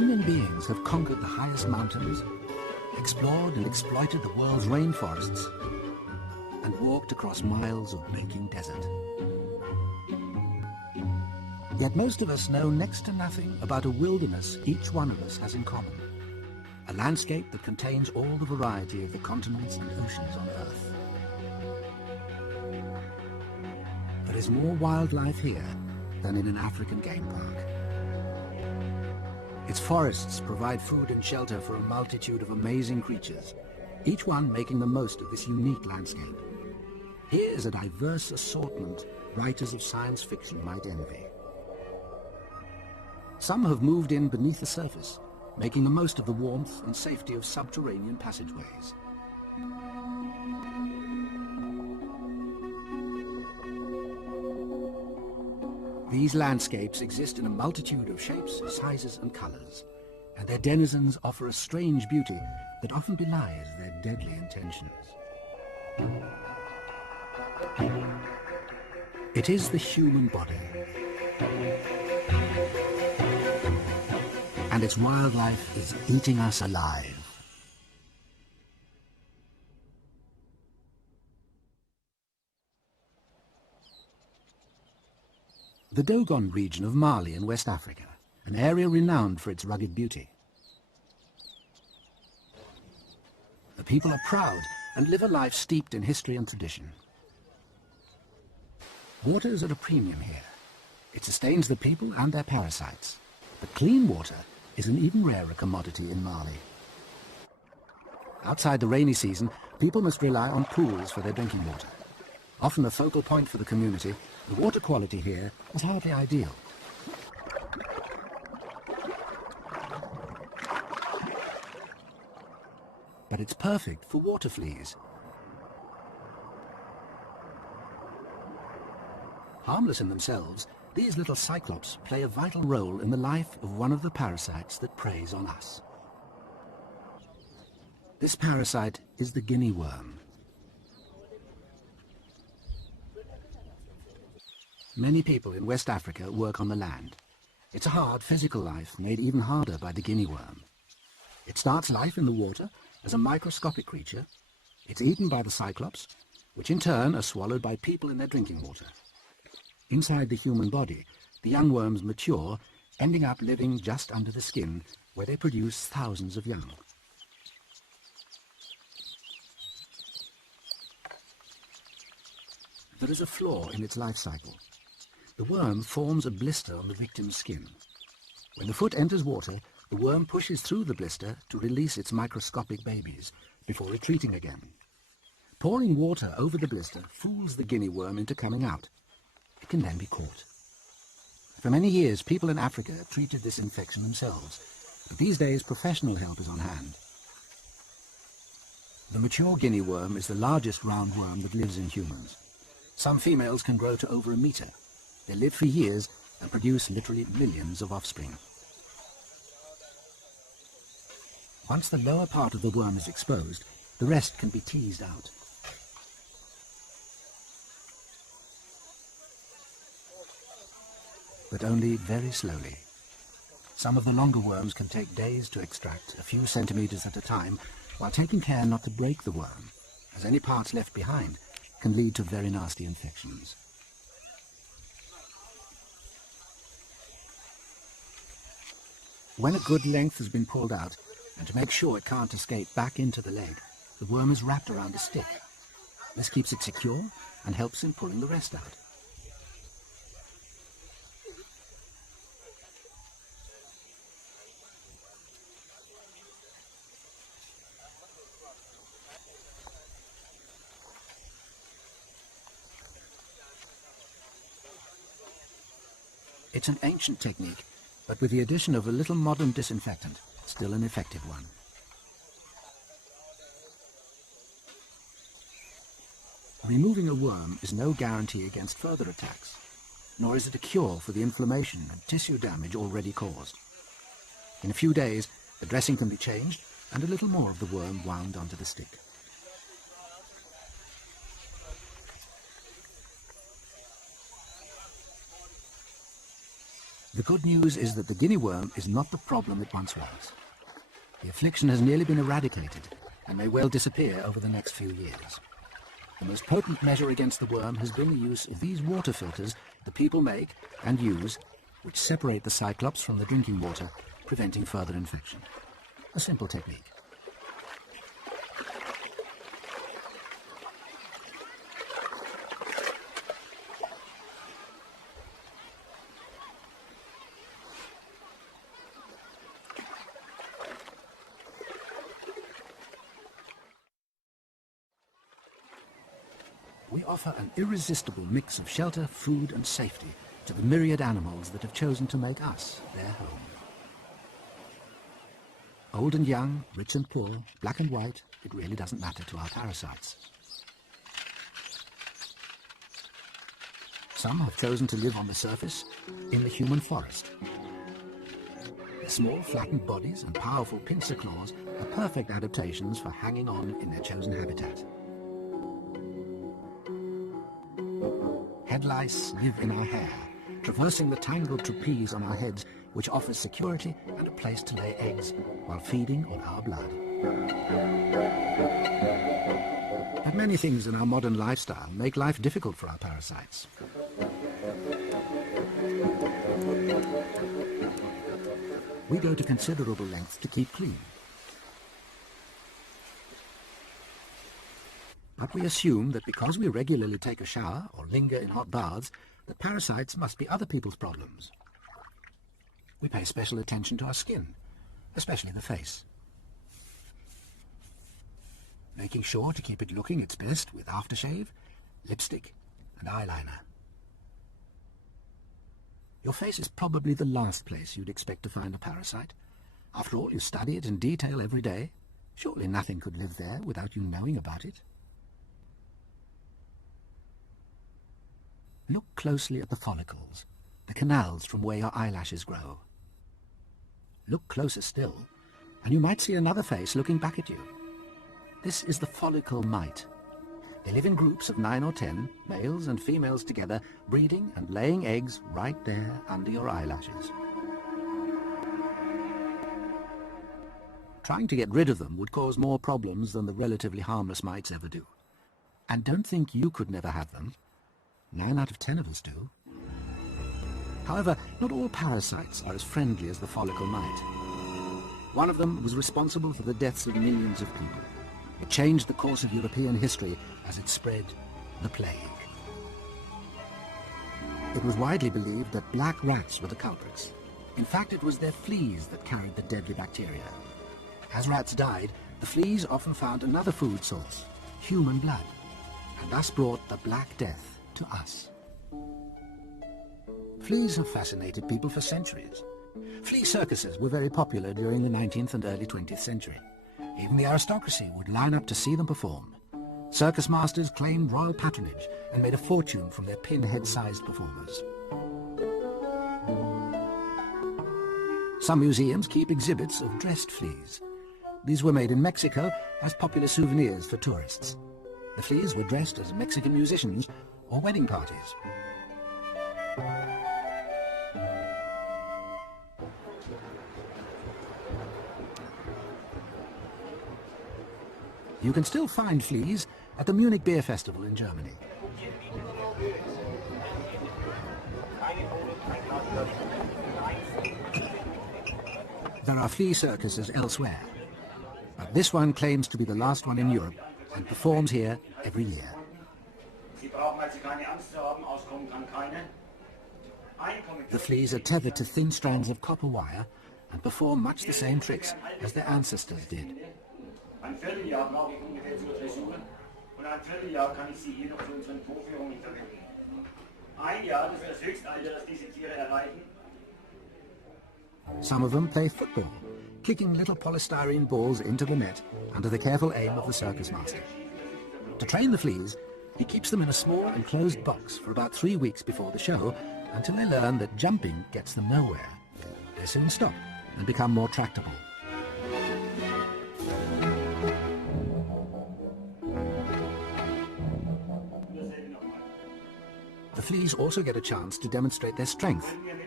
human beings have conquered the highest mountains, explored and exploited the world's rainforests, and walked across miles of baking desert. Yet most of us know next to nothing about a wilderness each one of us has in common. A landscape that contains all the variety of the continents and oceans on Earth. There is more wildlife here than in an African game park. Its forests provide food and shelter for a multitude of amazing creatures, each one making the most of this unique landscape. Here is a diverse assortment writers of science fiction might envy. Some have moved in beneath the surface, making the most of the warmth and safety of subterranean passageways. These landscapes exist in a multitude of shapes, sizes and colors, and their denizens offer a strange beauty that often belies their deadly intentions. It is the human body, and its wildlife is eating us alive. The Dogon region of Mali in West Africa, an area renowned for its rugged beauty. The people are proud and live a life steeped in history and tradition. Water is at a premium here. It sustains the people and their parasites. But clean water is an even rarer commodity in Mali. Outside the rainy season, people must rely on pools for their drinking water. Often a focal point for the community, the water quality here is hardly ideal. But it's perfect for water fleas. Harmless in themselves, these little cyclops play a vital role in the life of one of the parasites that preys on us. This parasite is the guinea worm. Many people in West Africa work on the land. It's a hard physical life made even harder by the guinea worm. It starts life in the water as a microscopic creature. It's eaten by the cyclops, which in turn are swallowed by people in their drinking water. Inside the human body, the young worms mature, ending up living just under the skin, where they produce thousands of young. There is a flaw in its life cycle. The worm forms a blister on the victim's skin. When the foot enters water, the worm pushes through the blister to release its microscopic babies, before retreating again. Pouring water over the blister fools the guinea worm into coming out. It can then be caught. For many years, people in Africa treated this infection themselves, but these days professional help is on hand. The mature guinea worm is the largest roundworm that lives in humans. Some females can grow to over a meter. They live for years and produce literally millions of offspring. Once the lower part of the worm is exposed, the rest can be teased out. But only very slowly. Some of the longer worms can take days to extract, a few centimeters at a time, while taking care not to break the worm, as any parts left behind can lead to very nasty infections. When a good length has been pulled out, and to make sure it can't escape back into the leg, the worm is wrapped around a stick. This keeps it secure and helps in pulling the rest out. It's an ancient technique, but with the addition of a little modern disinfectant, still an effective one. Removing a worm is no guarantee against further attacks, nor is it a cure for the inflammation and tissue damage already caused. In a few days, the dressing can be changed and a little more of the worm wound onto the stick. The good news is that the guinea worm is not the problem it once was. The affliction has nearly been eradicated and may well disappear over the next few years. The most potent measure against the worm has been the use of these water filters the people make and use, which separate the cyclops from the drinking water, preventing further infection. A simple technique. We offer an irresistible mix of shelter, food and safety to the myriad animals that have chosen to make us their home. Old and young, rich and poor, black and white, it really doesn't matter to our parasites. Some have chosen to live on the surface, in the human forest. Their small, flattened bodies and powerful pincer claws are perfect adaptations for hanging on in their chosen habitat. Head lice live in our hair, traversing the tangled trapeze on our heads, which offers security and a place to lay eggs while feeding on our blood. But many things in our modern lifestyle make life difficult for our parasites. We go to considerable lengths to keep clean. But we assume that because we regularly take a shower or linger in hot baths, that parasites must be other people's problems. We pay special attention to our skin, especially the face, making sure to keep it looking its best with aftershave, lipstick and eyeliner. Your face is probably the last place you'd expect to find a parasite. After all, you study it in detail every day. Surely nothing could live there without you knowing about it. Look closely at the follicles, the canals from where your eyelashes grow. Look closer still, and you might see another face looking back at you. This is the follicle mite. They live in groups of 9 or 10, males and females together, breeding and laying eggs right there under your eyelashes. Trying to get rid of them would cause more problems than the relatively harmless mites ever do. And don't think you could never have them. 9 out of 10 of us do. However, not all parasites are as friendly as the follicle mite. One of them was responsible for the deaths of millions of people. It changed the course of European history as it spread, the plague. It was widely believed that black rats were the culprits. In fact, it was their fleas that carried the deadly bacteria. As rats died, the fleas often found another food source, human blood, and thus brought the Black Death to us. Fleas have fascinated people for centuries. Flea circuses were very popular during the 19th and early 20th century. Even the aristocracy would line up to see them perform. Circus masters claimed royal patronage and made a fortune from their pinhead-sized performers. Some museums keep exhibits of dressed fleas. These were made in Mexico as popular souvenirs for tourists. The fleas were dressed as Mexican musicians or wedding parties. You can still find fleas at the Munich Beer Festival in Germany. There are flea circuses elsewhere, but this one claims to be the last one in Europe and performs here every year. The fleas are tethered to thin strands of copper wire and perform much the same tricks as their ancestors did. Ein Vierteljahr brauche ich ungefähr zur Dressur und ein Vierteljahr kann ich sie hier noch für unseren Vorführungen verwenden. Ein Jahr, das ist das Höchstalter, das diese Tiere erreichen. Some of them play football, kicking little polystyrene balls into the net under the careful aim of the circus master. To train the fleas, he keeps them in a small enclosed box for about 3 weeks before the show until they learn that jumping gets them nowhere. They soon stop and become more tractable. The fleas also get a chance to demonstrate their strength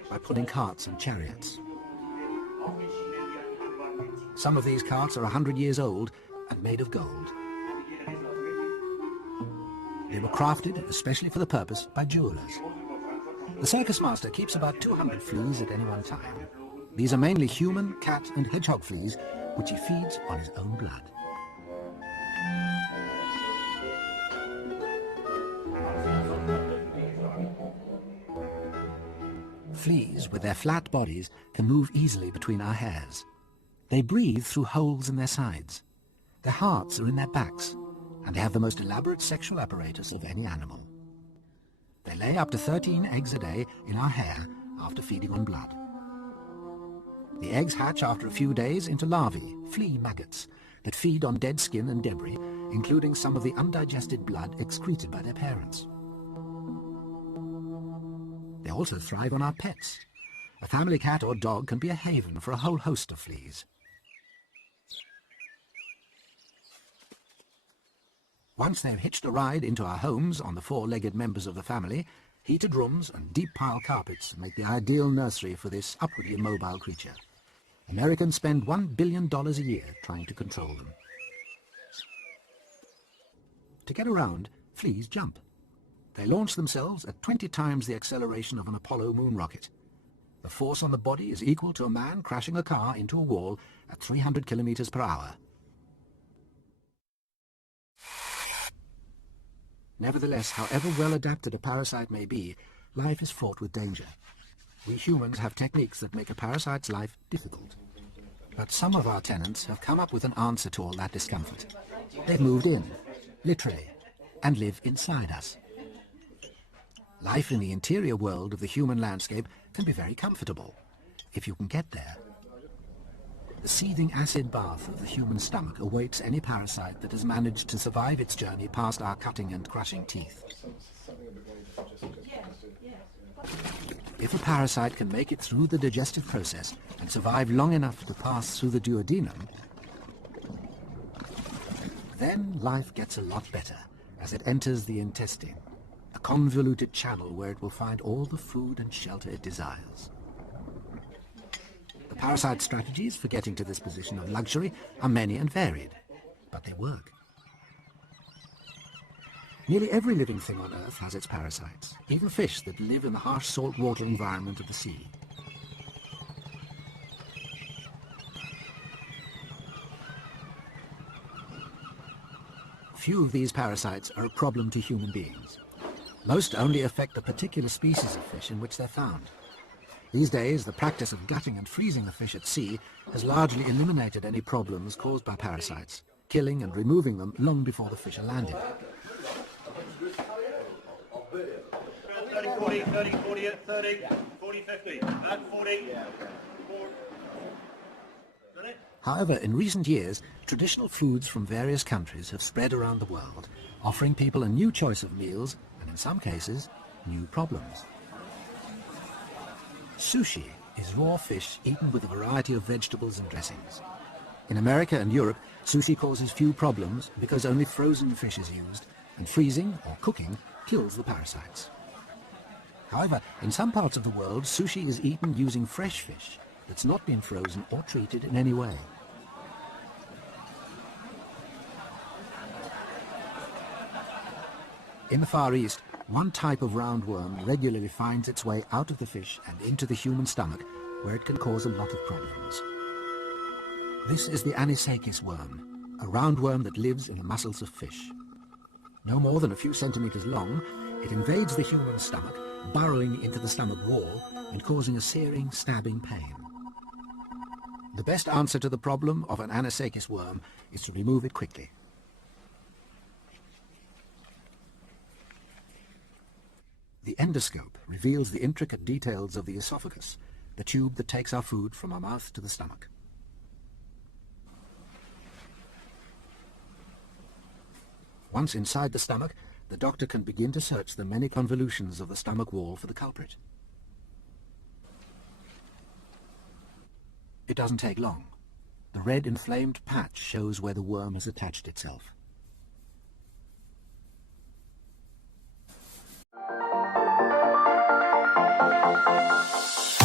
by pulling carts and chariots. Some of these carts are 100 years old and made of gold. They were crafted especially for the purpose by jewelers. The circus master keeps about 200 fleas at any one time. These are mainly human, cat and hedgehog fleas, which he feeds on his own blood. Fleas, with their flat bodies, can move easily between our hairs. They breathe through holes in their sides. Their hearts are in their backs, and they have the most elaborate sexual apparatus of any animal. They lay up to 13 eggs a day in our hair after feeding on blood. The eggs hatch after a few days into larvae, flea maggots, that feed on dead skin and debris, including some of the undigested blood excreted by their parents. They also thrive on our pets. A family cat or dog can be a haven for a whole host of fleas. Once they've hitched a ride into our homes on the four-legged members of the family, heated rooms and deep-pile carpets make the ideal nursery for this upwardly mobile creature. Americans spend $1 billion a year trying to control them. To get around, fleas jump. They launch themselves at 20 times the acceleration of an Apollo moon rocket. The force on the body is equal to a man crashing a car into a wall at 300 kilometers per hour. Nevertheless, however well adapted a parasite may be, life is fraught with danger. We humans have techniques that make a parasite's life difficult. But some of our tenants have come up with an answer to all that discomfort. They've moved in, literally, and live inside us. Life in the interior world of the human landscape can be very comfortable, if you can get there. The seething acid bath of the human stomach awaits any parasite that has managed to survive its journey past our cutting and crushing teeth. If a parasite can make it through the digestive process and survive long enough to pass through the duodenum, then life gets a lot better as it enters the intestine, a convoluted channel where it will find all the food and shelter it desires. The parasite strategies for getting to this position of luxury are many and varied, but they work. Nearly every living thing on Earth has its parasites, even fish that live in the harsh saltwater environment of the sea. Few of these parasites are a problem to human beings. Most only affect the particular species of fish in which they're found. These days, the practice of gutting and freezing the fish at sea has largely eliminated any problems caused by parasites, killing and removing them long before the fish are landed. 30, 40, 30, 40, 30, 40, 50. Back 40. However, in recent years, traditional foods from various countries have spread around the world, offering people a new choice of meals and, in some cases, new problems. Sushi is raw fish eaten with a variety of vegetables and dressings. In America and Europe, sushi causes few problems because only frozen fish is used, and freezing or cooking kills the parasites. However, in some parts of the world, sushi is eaten using fresh fish that's not been frozen or treated in any way. In the Far East, one type of roundworm regularly finds its way out of the fish and into the human stomach, where it can cause a lot of problems. This is the anisakis worm, a roundworm that lives in the muscles of fish. No more than a few centimeters long, it invades the human stomach, burrowing into the stomach wall and causing a searing, stabbing pain. The best answer to the problem of an anisakis worm is to remove it quickly. The endoscope reveals the intricate details of the esophagus, the tube that takes our food from our mouth to the stomach. Once inside the stomach, the doctor can begin to search the many convolutions of the stomach wall for the culprit. It doesn't take long. The red inflamed patch shows where the worm has attached itself.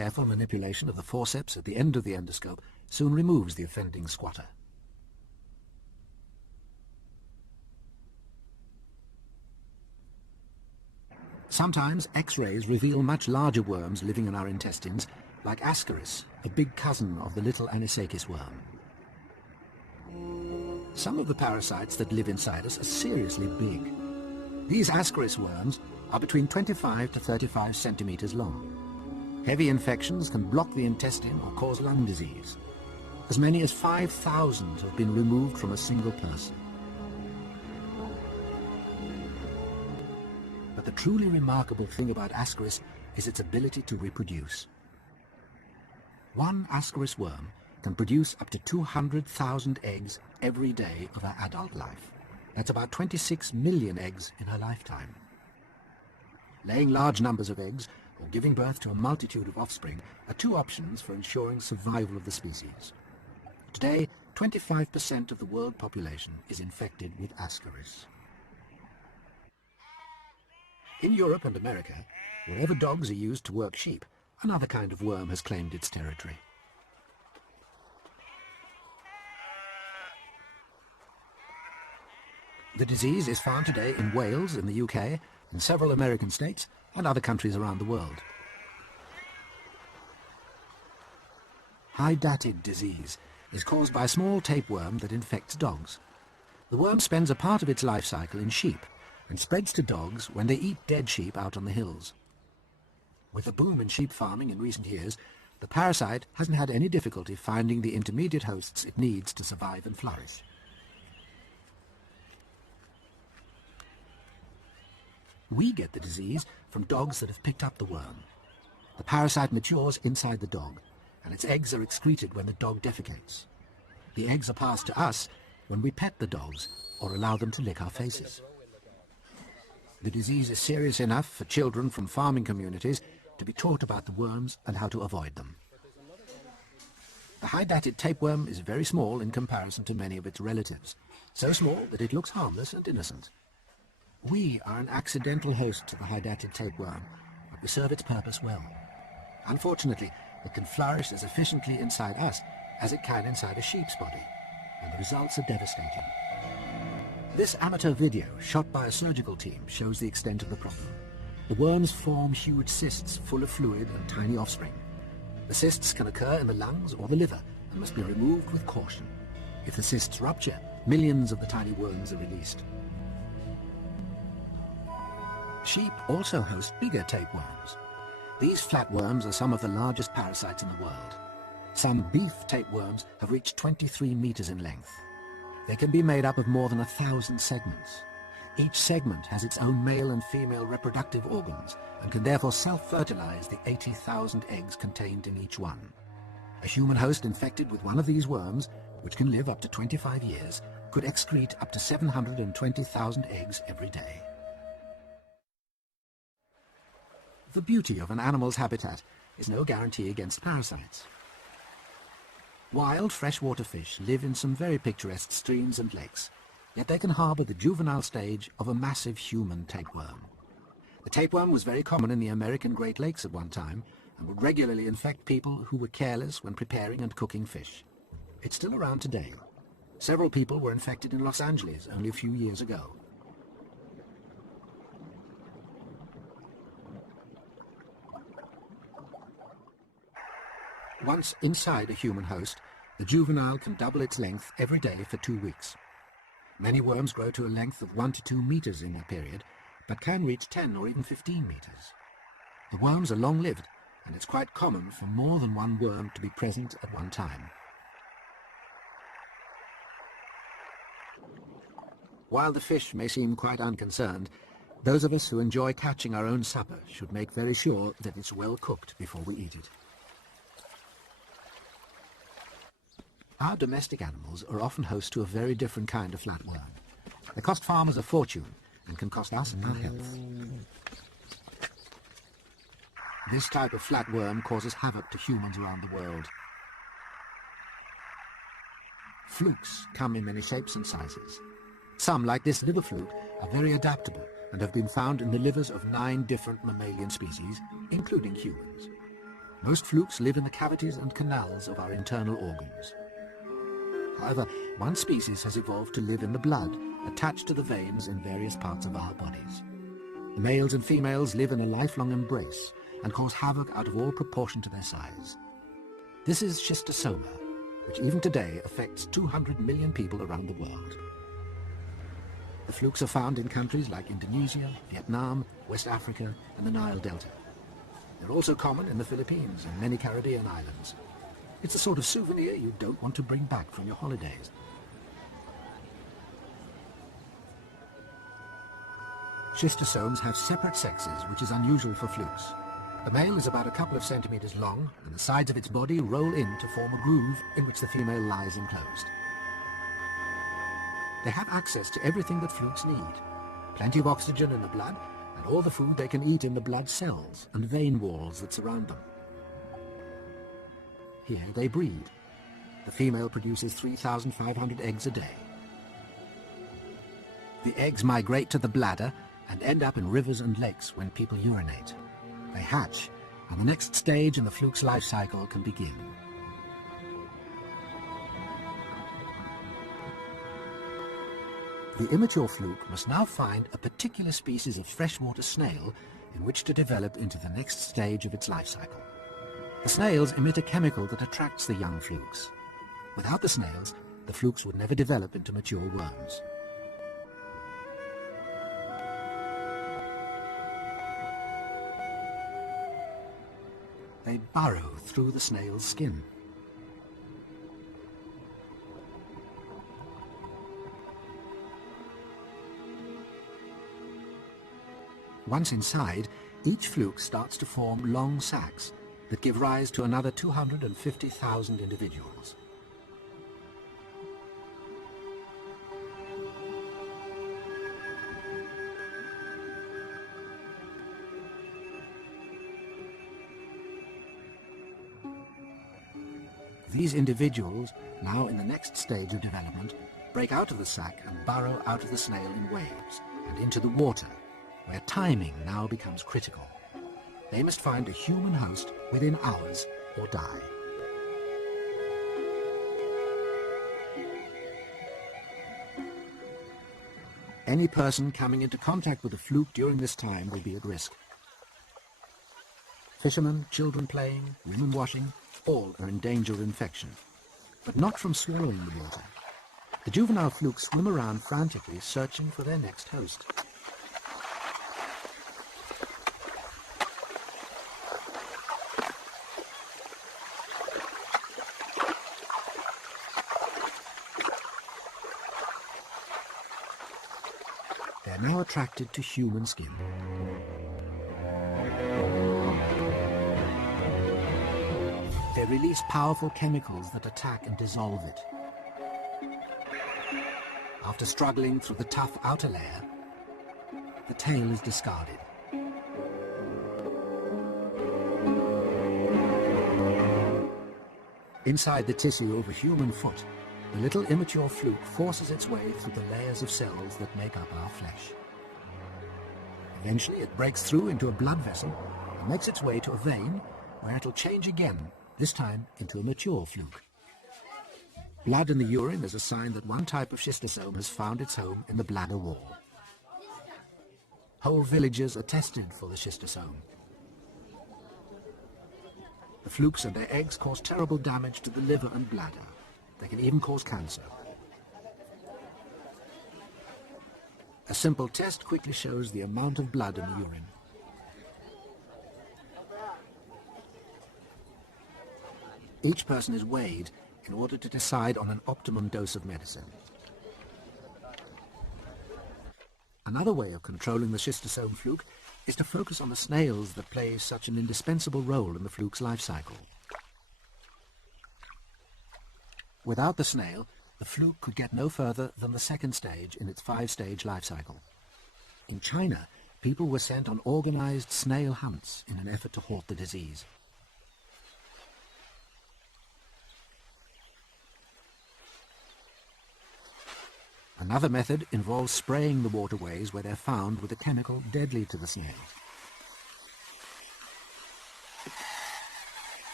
Careful manipulation of the forceps at the end of the endoscope soon removes the offending squatter. Sometimes X-rays reveal much larger worms living in our intestines, like Ascaris, a big cousin of the little Anisakis worm. Some of the parasites that live inside us are seriously big. These Ascaris worms are between 25 to 35 centimeters long. Heavy infections can block the intestine or cause lung disease. As many as 5,000 have been removed from a single person. But the truly remarkable thing about Ascaris is its ability to reproduce. One Ascaris worm can produce up to 200,000 eggs every day of her adult life. That's about 26 million eggs in her lifetime. Laying large numbers of eggs or giving birth to a multitude of offspring are two options for ensuring survival of the species. Today, 25% of the world population is infected with Ascaris. In Europe and America, wherever dogs are used to work sheep, another kind of worm has claimed its territory. The disease is found today in Wales, in the UK, in several American states, and other countries around the world. Hydatid disease is caused by a small tapeworm that infects dogs. The worm spends a part of its life cycle in sheep and spreads to dogs when they eat dead sheep out on the hills. With the boom in sheep farming in recent years, the parasite hasn't had any difficulty finding the intermediate hosts it needs to survive and flourish. We get the disease from dogs that have picked up the worm. The parasite matures inside the dog, and its eggs are excreted when the dog defecates. The eggs are passed to us when we pet the dogs or allow them to lick our faces. The disease is serious enough for children from farming communities to be taught about the worms and how to avoid them. The hydatid tapeworm is very small in comparison to many of its relatives, so small that it looks harmless and innocent. We are an accidental host to the hydatid tapeworm, but we serve its purpose well. Unfortunately, it can flourish as efficiently inside us as it can inside a sheep's body, and the results are devastating. This amateur video, shot by a surgical team, shows the extent of the problem. The worms form huge cysts full of fluid and tiny offspring. The cysts can occur in the lungs or the liver and must be removed with caution. If the cysts rupture, millions of the tiny worms are released. Sheep also host bigger tapeworms. These flatworms are some of the largest parasites in the world. Some beef tapeworms have reached 23 meters in length. They can be made up of more than 1,000 segments. Each segment has its own male and female reproductive organs and can therefore self-fertilize the 80,000 eggs contained in each one. A human host infected with one of these worms, which can live up to 25 years, could excrete up to 720,000 eggs every day. The beauty of an animal's habitat is no guarantee against parasites. Wild freshwater fish live in some very picturesque streams and lakes, yet they can harbour the juvenile stage of a massive human tapeworm. The tapeworm was very common in the American Great Lakes at one time and would regularly infect people who were careless when preparing and cooking fish. It's still around today. Several people were infected in Los Angeles only a few years ago. Once inside a human host, the juvenile can double its length every day for 2 weeks. Many worms grow to a length of 1 to 2 meters in that period, but can reach 10 or even 15 meters. The worms are long-lived, and it's quite common for more than one worm to be present at one time. While the fish may seem quite unconcerned, those of us who enjoy catching our own supper should make very sure that it's well cooked before we eat it. Our domestic animals are often host to a very different kind of flatworm. They cost farmers a fortune and can cost us our health. This type of flatworm causes havoc to humans around the world. Flukes come in many shapes and sizes. Some, like this liver fluke, are very adaptable and have been found in the livers of 9 different mammalian species, including humans. Most flukes live in the cavities and canals of our internal organs. However, one species has evolved to live in the blood, attached to the veins in various parts of our bodies. The males and females live in a lifelong embrace and cause havoc out of all proportion to their size. This is schistosoma, which even today affects 200 million people around the world. The flukes are found in countries like Indonesia, Vietnam, West Africa, and the Nile Delta. They're also common in the Philippines and many Caribbean islands. It's the sort of souvenir you don't want to bring back from your holidays. Schistosomes have separate sexes, which is unusual for flukes. The male is about a couple of centimeters long, and the sides of its body roll in to form a groove in which the female lies enclosed. They have access to everything that flukes need. Plenty of oxygen in the blood, and all the food they can eat in the blood cells and vein walls that surround them. Here they breed. The female produces 3,500 eggs a day. The eggs migrate to the bladder and end up in rivers and lakes when people urinate. They hatch, and the next stage in the fluke's life cycle can begin. The immature fluke must now find a particular species of freshwater snail in which to develop into the next stage of its life cycle. The snails emit a chemical that attracts the young flukes. Without the snails, the flukes would never develop into mature worms. They burrow through the snail's skin. Once inside, each fluke starts to form long sacs that give rise to another 250,000 individuals. These individuals, now in the next stage of development, break out of the sac and burrow out of the snail in waves and into the water, where timing now becomes critical. They must find a human host within hours or die. Any person coming into contact with a fluke during this time will be at risk. Fishermen, children playing, women washing, all are in danger of infection, but not from swallowing the water. The juvenile flukes swim around frantically searching for their next host. They are now attracted to human skin. They release powerful chemicals that attack and dissolve it. After struggling through the tough outer layer, the tail is discarded. Inside the tissue of a human foot, the little immature fluke forces its way through the layers of cells that make up our flesh. Eventually it breaks through into a blood vessel and makes its way to a vein where it'll change again, this time into a mature fluke. Blood in the urine is a sign that one type of schistosome has found its home in the bladder wall. Whole villages are tested for the schistosome. The flukes and their eggs cause terrible damage to the liver and bladder. They can even cause cancer. A simple test quickly shows the amount of blood in the urine. Each person is weighed in order to decide on an optimum dose of medicine. Another way of controlling the schistosome fluke is to focus on the snails that play such an indispensable role in the fluke's life cycle. Without the snail, the fluke could get no further than the second stage in its 5-stage life cycle. In China, people were sent on organized snail hunts in an effort to halt the disease. Another method involves spraying the waterways where they're found with a chemical deadly to the snail.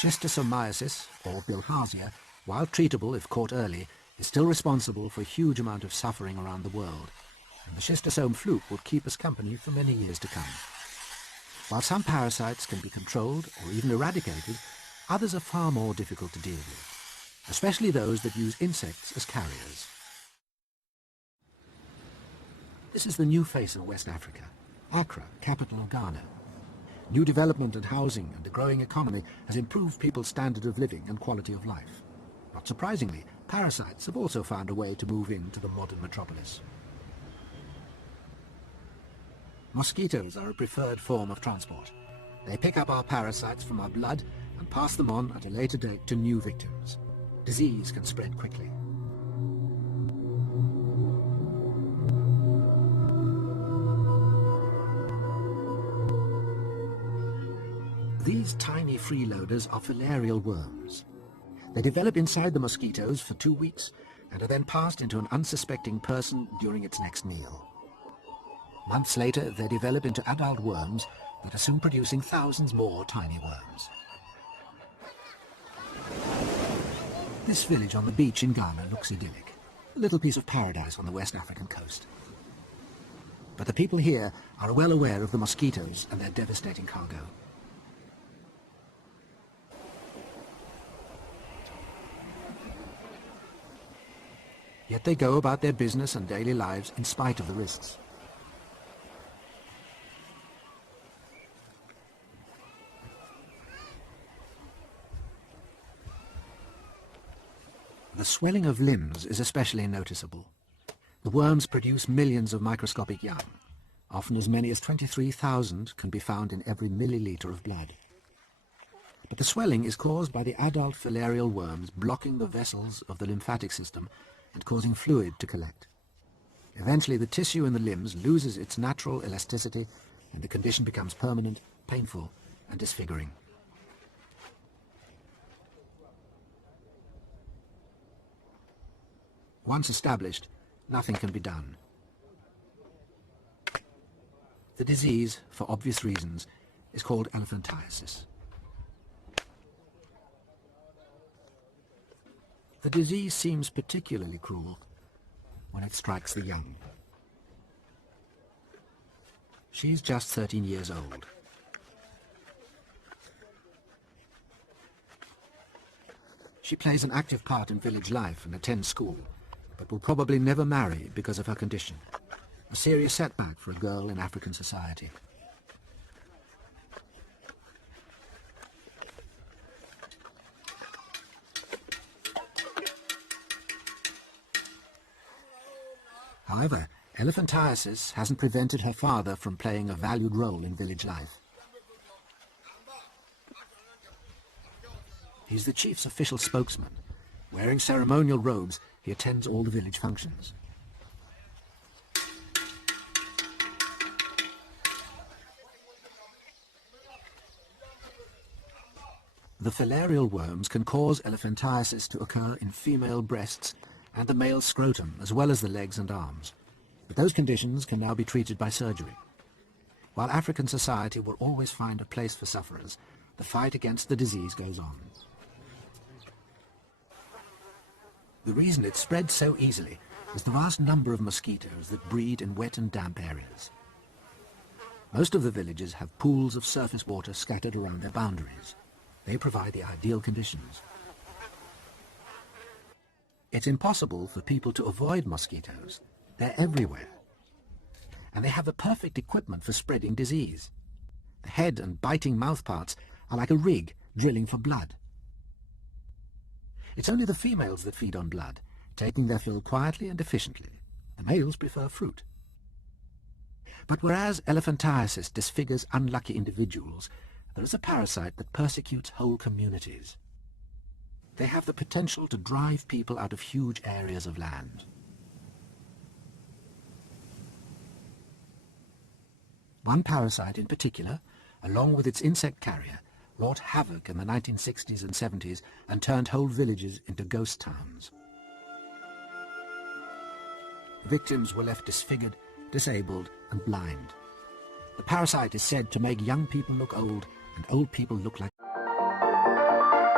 Schistosomiasis, or bilharzia, while treatable if caught early, is still responsible for a huge amount of suffering around the world, and the schistosome fluke will keep us company for many years to come. While some parasites can be controlled or even eradicated, others are far more difficult to deal with, especially those that use insects as carriers. This is the new face of West Africa, Accra, capital of Ghana. New development and housing and a growing economy has improved people's standard of living and quality of life. Not surprisingly, parasites have also found a way to move into the modern metropolis. Mosquitoes are a preferred form of transport. They pick up our parasites from our blood and pass them on at a later date to new victims. Disease can spread quickly. These tiny freeloaders are filarial worms. They develop inside the mosquitoes for 2 weeks and are then passed into an unsuspecting person during its next meal. Months later, they develop into adult worms that are soon producing thousands more tiny worms. This village on the beach in Ghana looks idyllic, a little piece of paradise on the West African coast. But the people here are well aware of the mosquitoes and their devastating cargo. Yet they go about their business and daily lives in spite of the risks. The swelling of limbs is especially noticeable. The worms produce millions of microscopic young. Often as many as 23,000 can be found in every milliliter of blood. But the swelling is caused by the adult filarial worms blocking the vessels of the lymphatic system and causing fluid to collect. Eventually the tissue in the limbs loses its natural elasticity and the condition becomes permanent, painful and disfiguring. Once established, nothing can be done. The disease, for obvious reasons, is called elephantiasis. The disease seems particularly cruel when it strikes the young. She's just 13 years old. She plays an active part in village life and attends school, but will probably never marry because of her condition, a serious setback for a girl in African society. However, elephantiasis hasn't prevented her father from playing a valued role in village life. He's the chief's official spokesman. Wearing ceremonial robes, he attends all the village functions. The filarial worms can cause elephantiasis to occur in female breasts and the male scrotum, as well as the legs and arms. But those conditions can now be treated by surgery. While African society will always find a place for sufferers, the fight against the disease goes on. The reason it spreads so easily is the vast number of mosquitoes that breed in wet and damp areas. Most of the villages have pools of surface water scattered around their boundaries. They provide the ideal conditions. It's impossible for people to avoid mosquitoes. They're everywhere. And they have the perfect equipment for spreading disease. The head and biting mouthparts are like a rig drilling for blood. It's only the females that feed on blood, taking their fill quietly and efficiently. The males prefer fruit. But whereas elephantiasis disfigures unlucky individuals, there is a parasite that persecutes whole communities. They have the potential to drive people out of huge areas of land. One parasite in particular, along with its insect carrier, wrought havoc in the 1960s and 70s and turned whole villages into ghost towns. Victims were left disfigured, disabled and blind. The parasite is said to make young people look old and old people look like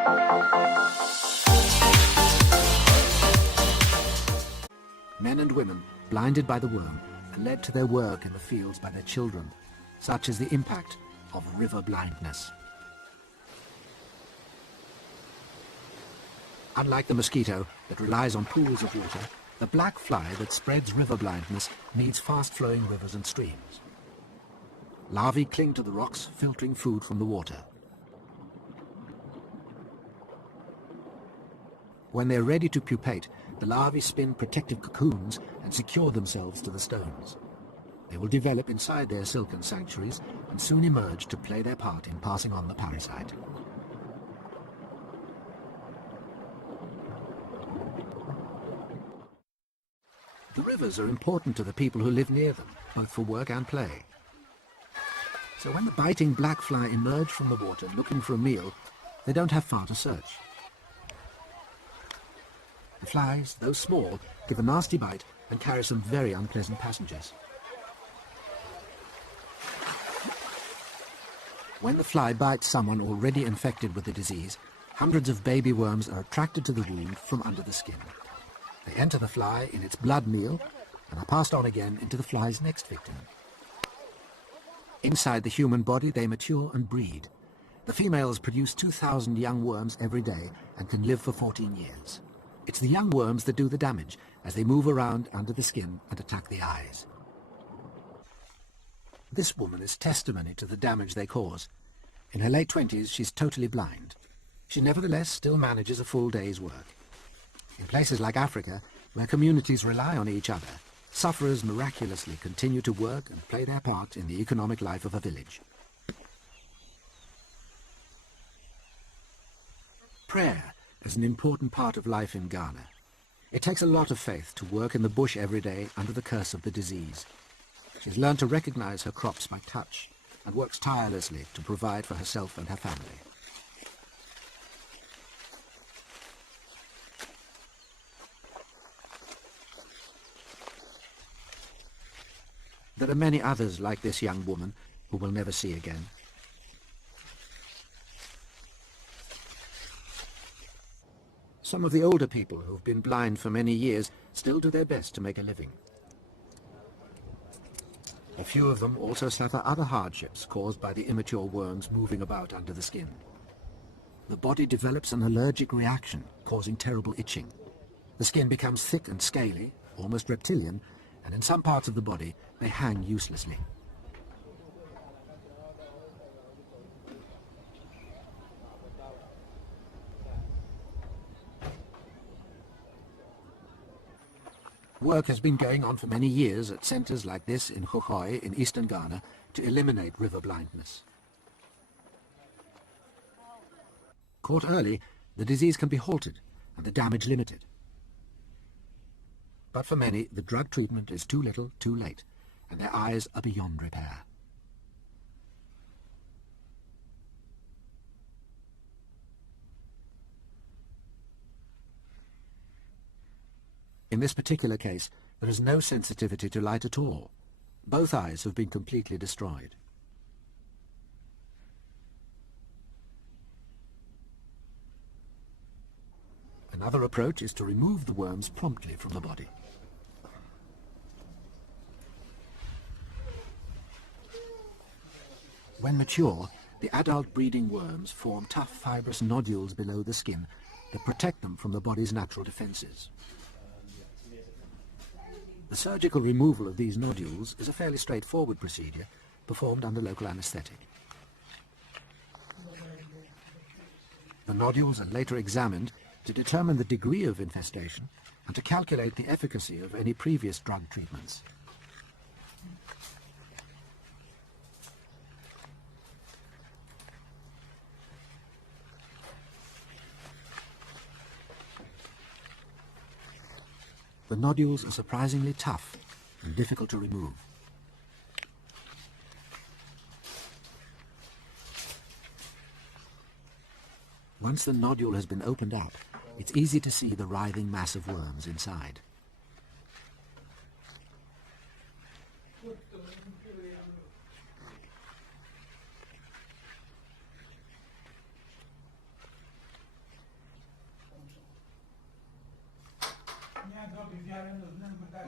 Men and women, blinded by the worm, are led to their work in the fields by their children. Such is the impact of river blindness. Unlike the mosquito that relies on pools of water, the black fly that spreads river blindness needs fast-flowing rivers and streams. Larvae cling to the rocks, filtering food from the water. When they're ready to pupate, the larvae spin protective cocoons and secure themselves to the stones. They will develop inside their silken sanctuaries and soon emerge to play their part in passing on the parasite. The rivers are important to the people who live near them, both for work and play. So when the biting black fly emerge from the water looking for a meal, they don't have far to search. The flies, though small, give a nasty bite and carry some very unpleasant passengers. When the fly bites someone already infected with the disease, hundreds of baby worms are attracted to the wound from under the skin. They enter the fly in its blood meal and are passed on again into the fly's next victim. Inside the human body they mature and breed. The females produce 2,000 young worms every day and can live for 14 years. It's the young worms that do the damage as they move around under the skin and attack the eyes. This woman is testimony to the damage they cause. In her late 20s, she's totally blind. She nevertheless still manages a full day's work. In places like Africa, where communities rely on each other, sufferers miraculously continue to work and play their part in the economic life of a village. Prayer is an important part of life in Ghana. It takes a lot of faith to work in the bush every day under the curse of the disease. She's learned to recognize her crops by touch and works tirelessly to provide for herself and her family. There are many others like this young woman who we'll never see again. Some of the older people who've been blind for many years still do their best to make a living. A few of them also suffer other hardships caused by the immature worms moving about under the skin. The body develops an allergic reaction, causing terrible itching. The skin becomes thick and scaly, almost reptilian, and in some parts of the body they hang uselessly. Work has been going on for many years at centres like this in Khokhoi in eastern Ghana to eliminate river blindness. Caught early, the disease can be halted and the damage limited. But for many, the drug treatment is too little, too late, and their eyes are beyond repair. In this particular case, there is no sensitivity to light at all. Both eyes have been completely destroyed. Another approach is to remove the worms promptly from the body. When mature, the adult breeding worms form tough fibrous nodules below the skin that protect them from the body's natural defenses. The surgical removal of these nodules is a fairly straightforward procedure performed under local anesthetic. The nodules are later examined to determine the degree of infestation and to calculate the efficacy of any previous drug treatments. The nodules are surprisingly tough and difficult to remove. Once the nodule has been opened up, it's easy to see the writhing mass of worms inside.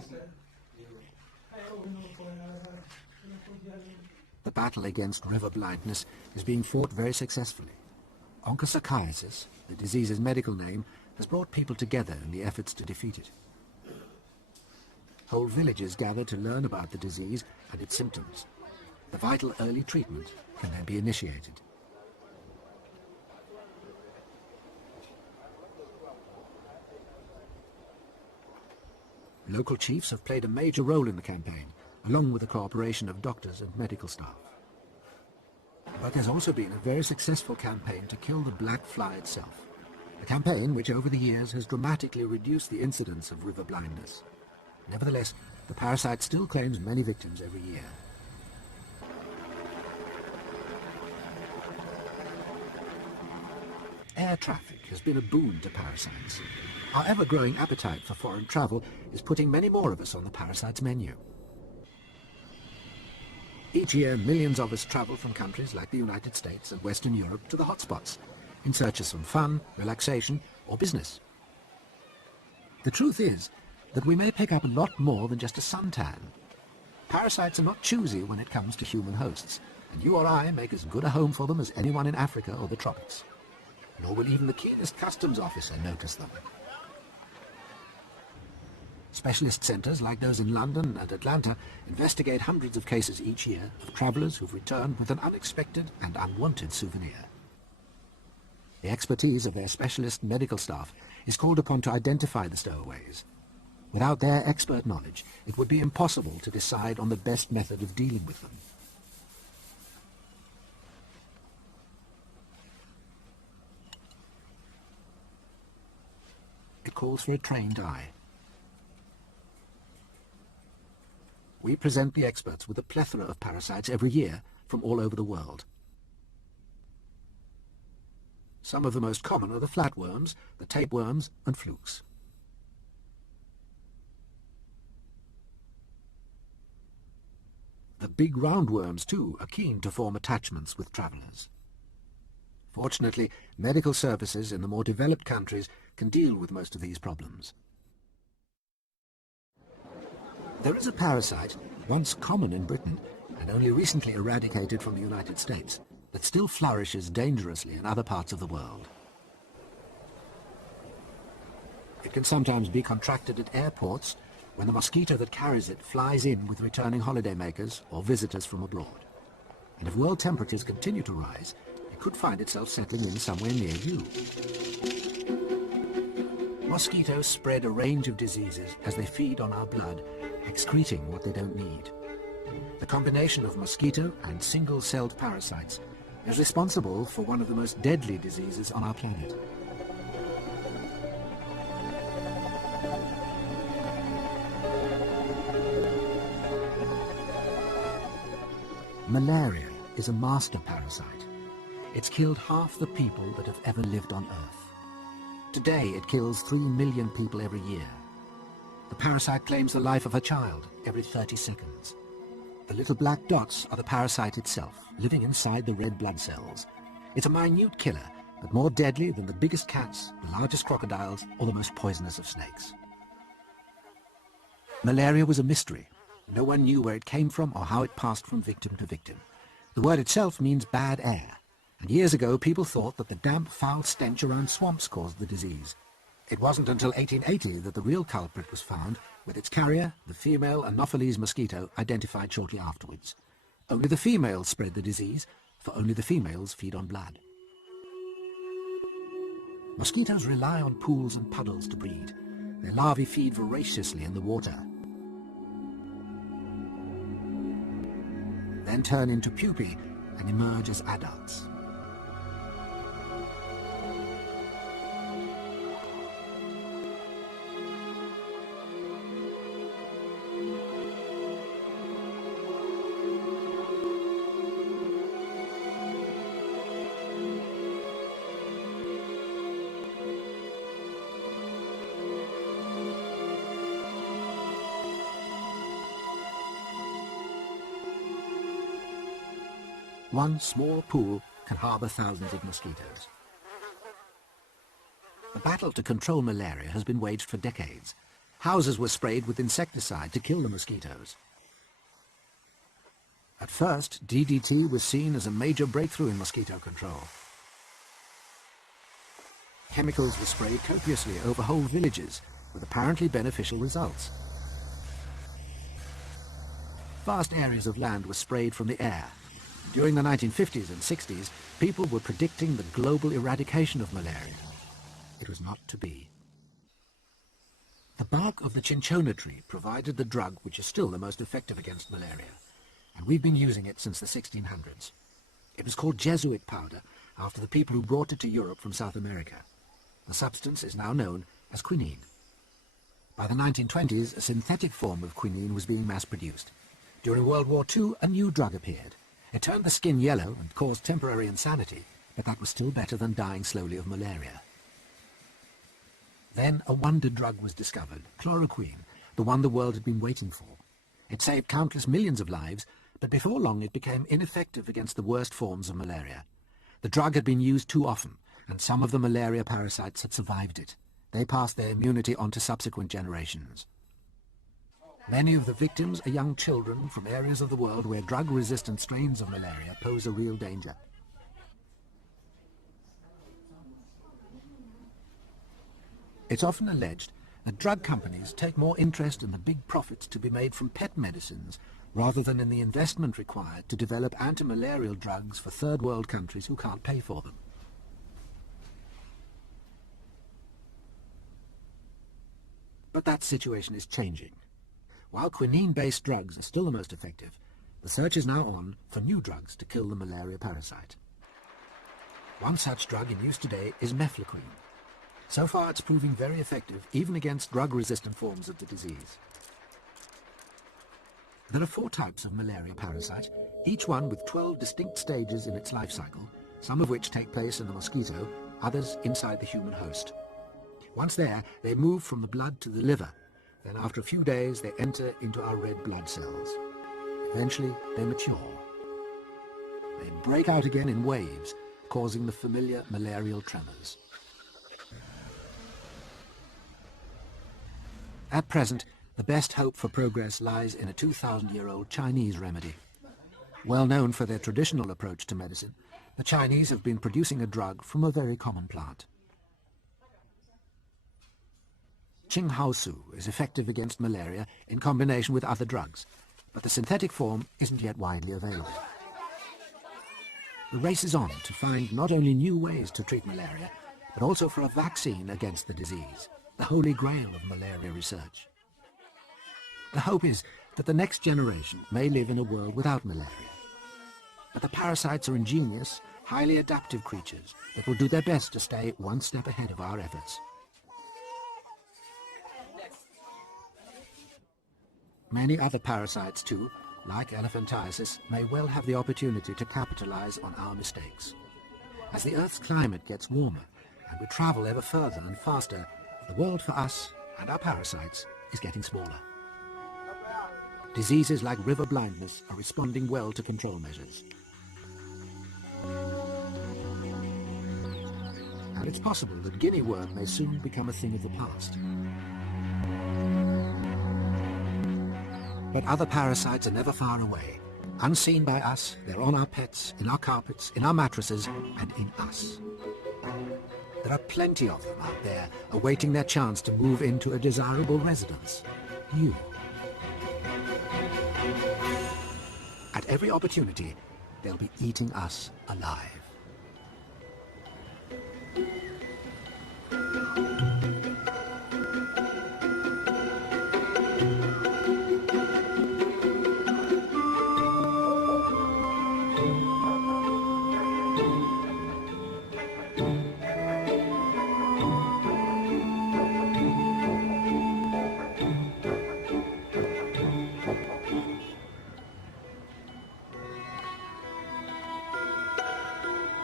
The battle against river blindness is being fought very successfully. Onchocerciasis, the disease's medical name, has brought people together in the efforts to defeat it. Whole villages gather to learn about the disease and its symptoms. The vital early treatment can then be initiated. Local chiefs have played a major role in the campaign, along with the cooperation of doctors and medical staff. But there's also been a very successful campaign to kill the black fly itself, a campaign which over the years has dramatically reduced the incidence of river blindness. Nevertheless, the parasite still claims many victims every year. Air traffic has been a boon to parasites. Our ever-growing appetite for foreign travel is putting many more of us on the parasites menu. Each year, millions of us travel from countries like the United States and Western Europe to the hotspots, in search of some fun, relaxation, or business. The truth is that we may pick up a lot more than just a suntan. Parasites are not choosy when it comes to human hosts, and you or I make as good a home for them as anyone in Africa or the tropics. Nor will even the keenest customs officer notice them. Specialist centres like those in London and Atlanta investigate hundreds of cases each year of travellers who've returned with an unexpected and unwanted souvenir. The expertise of their specialist medical staff is called upon to identify the stowaways. Without their expert knowledge, it would be impossible to decide on the best method of dealing with them. It calls for a trained eye. We present the experts with a plethora of parasites every year from all over the world. Some of the most common are the flatworms, the tapeworms, and flukes. The big roundworms, too, are keen to form attachments with travellers. Fortunately, medical services in the more developed countries can deal with most of these problems. There is a parasite, once common in Britain and only recently eradicated from the United States, that still flourishes dangerously in other parts of the world. It can sometimes be contracted at airports when the mosquito that carries it flies in with returning holidaymakers or visitors from abroad. And if world temperatures continue to rise, it could find itself settling in somewhere near you. Mosquitoes spread a range of diseases as they feed on our blood, excreting what they don't need. The combination of mosquito and single-celled parasites is responsible for one of the most deadly diseases on our planet. Malaria is a master parasite. It's killed half the people that have ever lived on Earth. Today it kills 3 million people every year. The parasite claims the life of a child every 30 seconds. The little black dots are the parasite itself, living inside the red blood cells. It's a minute killer, but more deadly than the biggest cats, the largest crocodiles, or the most poisonous of snakes. Malaria was a mystery. No one knew where it came from or how it passed from victim to victim. The word itself means bad air, and years ago people thought that the damp, foul stench around swamps caused the disease. It wasn't until 1880 that the real culprit was found, with its carrier, the female Anopheles mosquito, identified shortly afterwards. Only the females spread the disease, for only the females feed on blood. Mosquitoes rely on pools and puddles to breed. Their larvae feed voraciously in the water, then turn into pupae and emerge as adults. One small pool can harbour thousands of mosquitoes. The battle to control malaria has been waged for decades. Houses were sprayed with insecticide to kill the mosquitoes. At first, DDT was seen as a major breakthrough in mosquito control. Chemicals were sprayed copiously over whole villages, with apparently beneficial results. Vast areas of land were sprayed from the air. During the 1950s and 60s, people were predicting the global eradication of malaria. It was not to be. The bark of the cinchona tree provided the drug which is still the most effective against malaria, and we've been using it since the 1600s. It was called Jesuit powder after the people who brought it to Europe from South America. The substance is now known as quinine. By the 1920s, a synthetic form of quinine was being mass-produced. During World War II, a new drug appeared. It turned the skin yellow and caused temporary insanity, but that was still better than dying slowly of malaria. Then a wonder drug was discovered, chloroquine, the one the world had been waiting for. It saved countless millions of lives, but before long it became ineffective against the worst forms of malaria. The drug had been used too often, and some of the malaria parasites had survived it. They passed their immunity on to subsequent generations. Many of the victims are young children from areas of the world where drug-resistant strains of malaria pose a real danger. It's often alleged that drug companies take more interest in the big profits to be made from pet medicines rather than in the investment required to develop anti-malarial drugs for third world countries who can't pay for them. But that situation is changing. While quinine-based drugs are still the most effective, the search is now on for new drugs to kill the malaria parasite. One such drug in use today is mefloquine. So far it's proving very effective even against drug-resistant forms of the disease. There are 4 types of malaria parasite, each one with 12 distinct stages in its life cycle, some of which take place in the mosquito, others inside the human host. Once there, they move from the blood to the liver. Then after a few days, they enter into our red blood cells. Eventually, they mature. They break out again in waves, causing the familiar malarial tremors. At present, the best hope for progress lies in a 2,000-year-old Chinese remedy. Well known for their traditional approach to medicine, the Chinese have been producing a drug from a very common plant. Qinghaosu is effective against malaria in combination with other drugs, but the synthetic form isn't yet widely available. The race is on to find not only new ways to treat malaria, but also for a vaccine against the disease, the holy grail of malaria research. The hope is that the next generation may live in a world without malaria. But the parasites are ingenious, highly adaptive creatures that will do their best to stay one step ahead of our efforts. Many other parasites too, like elephantiasis, may well have the opportunity to capitalize on our mistakes. As the Earth's climate gets warmer and we travel ever further and faster, the world for us and our parasites is getting smaller. Diseases like river blindness are responding well to control measures. And it's possible that guinea worm may soon become a thing of the past. But other parasites are never far away. Unseen by us, they're on our pets, in our carpets, in our mattresses, and in us. There are plenty of them out there, awaiting their chance to move into a desirable residence. You. At every opportunity, they'll be eating us alive.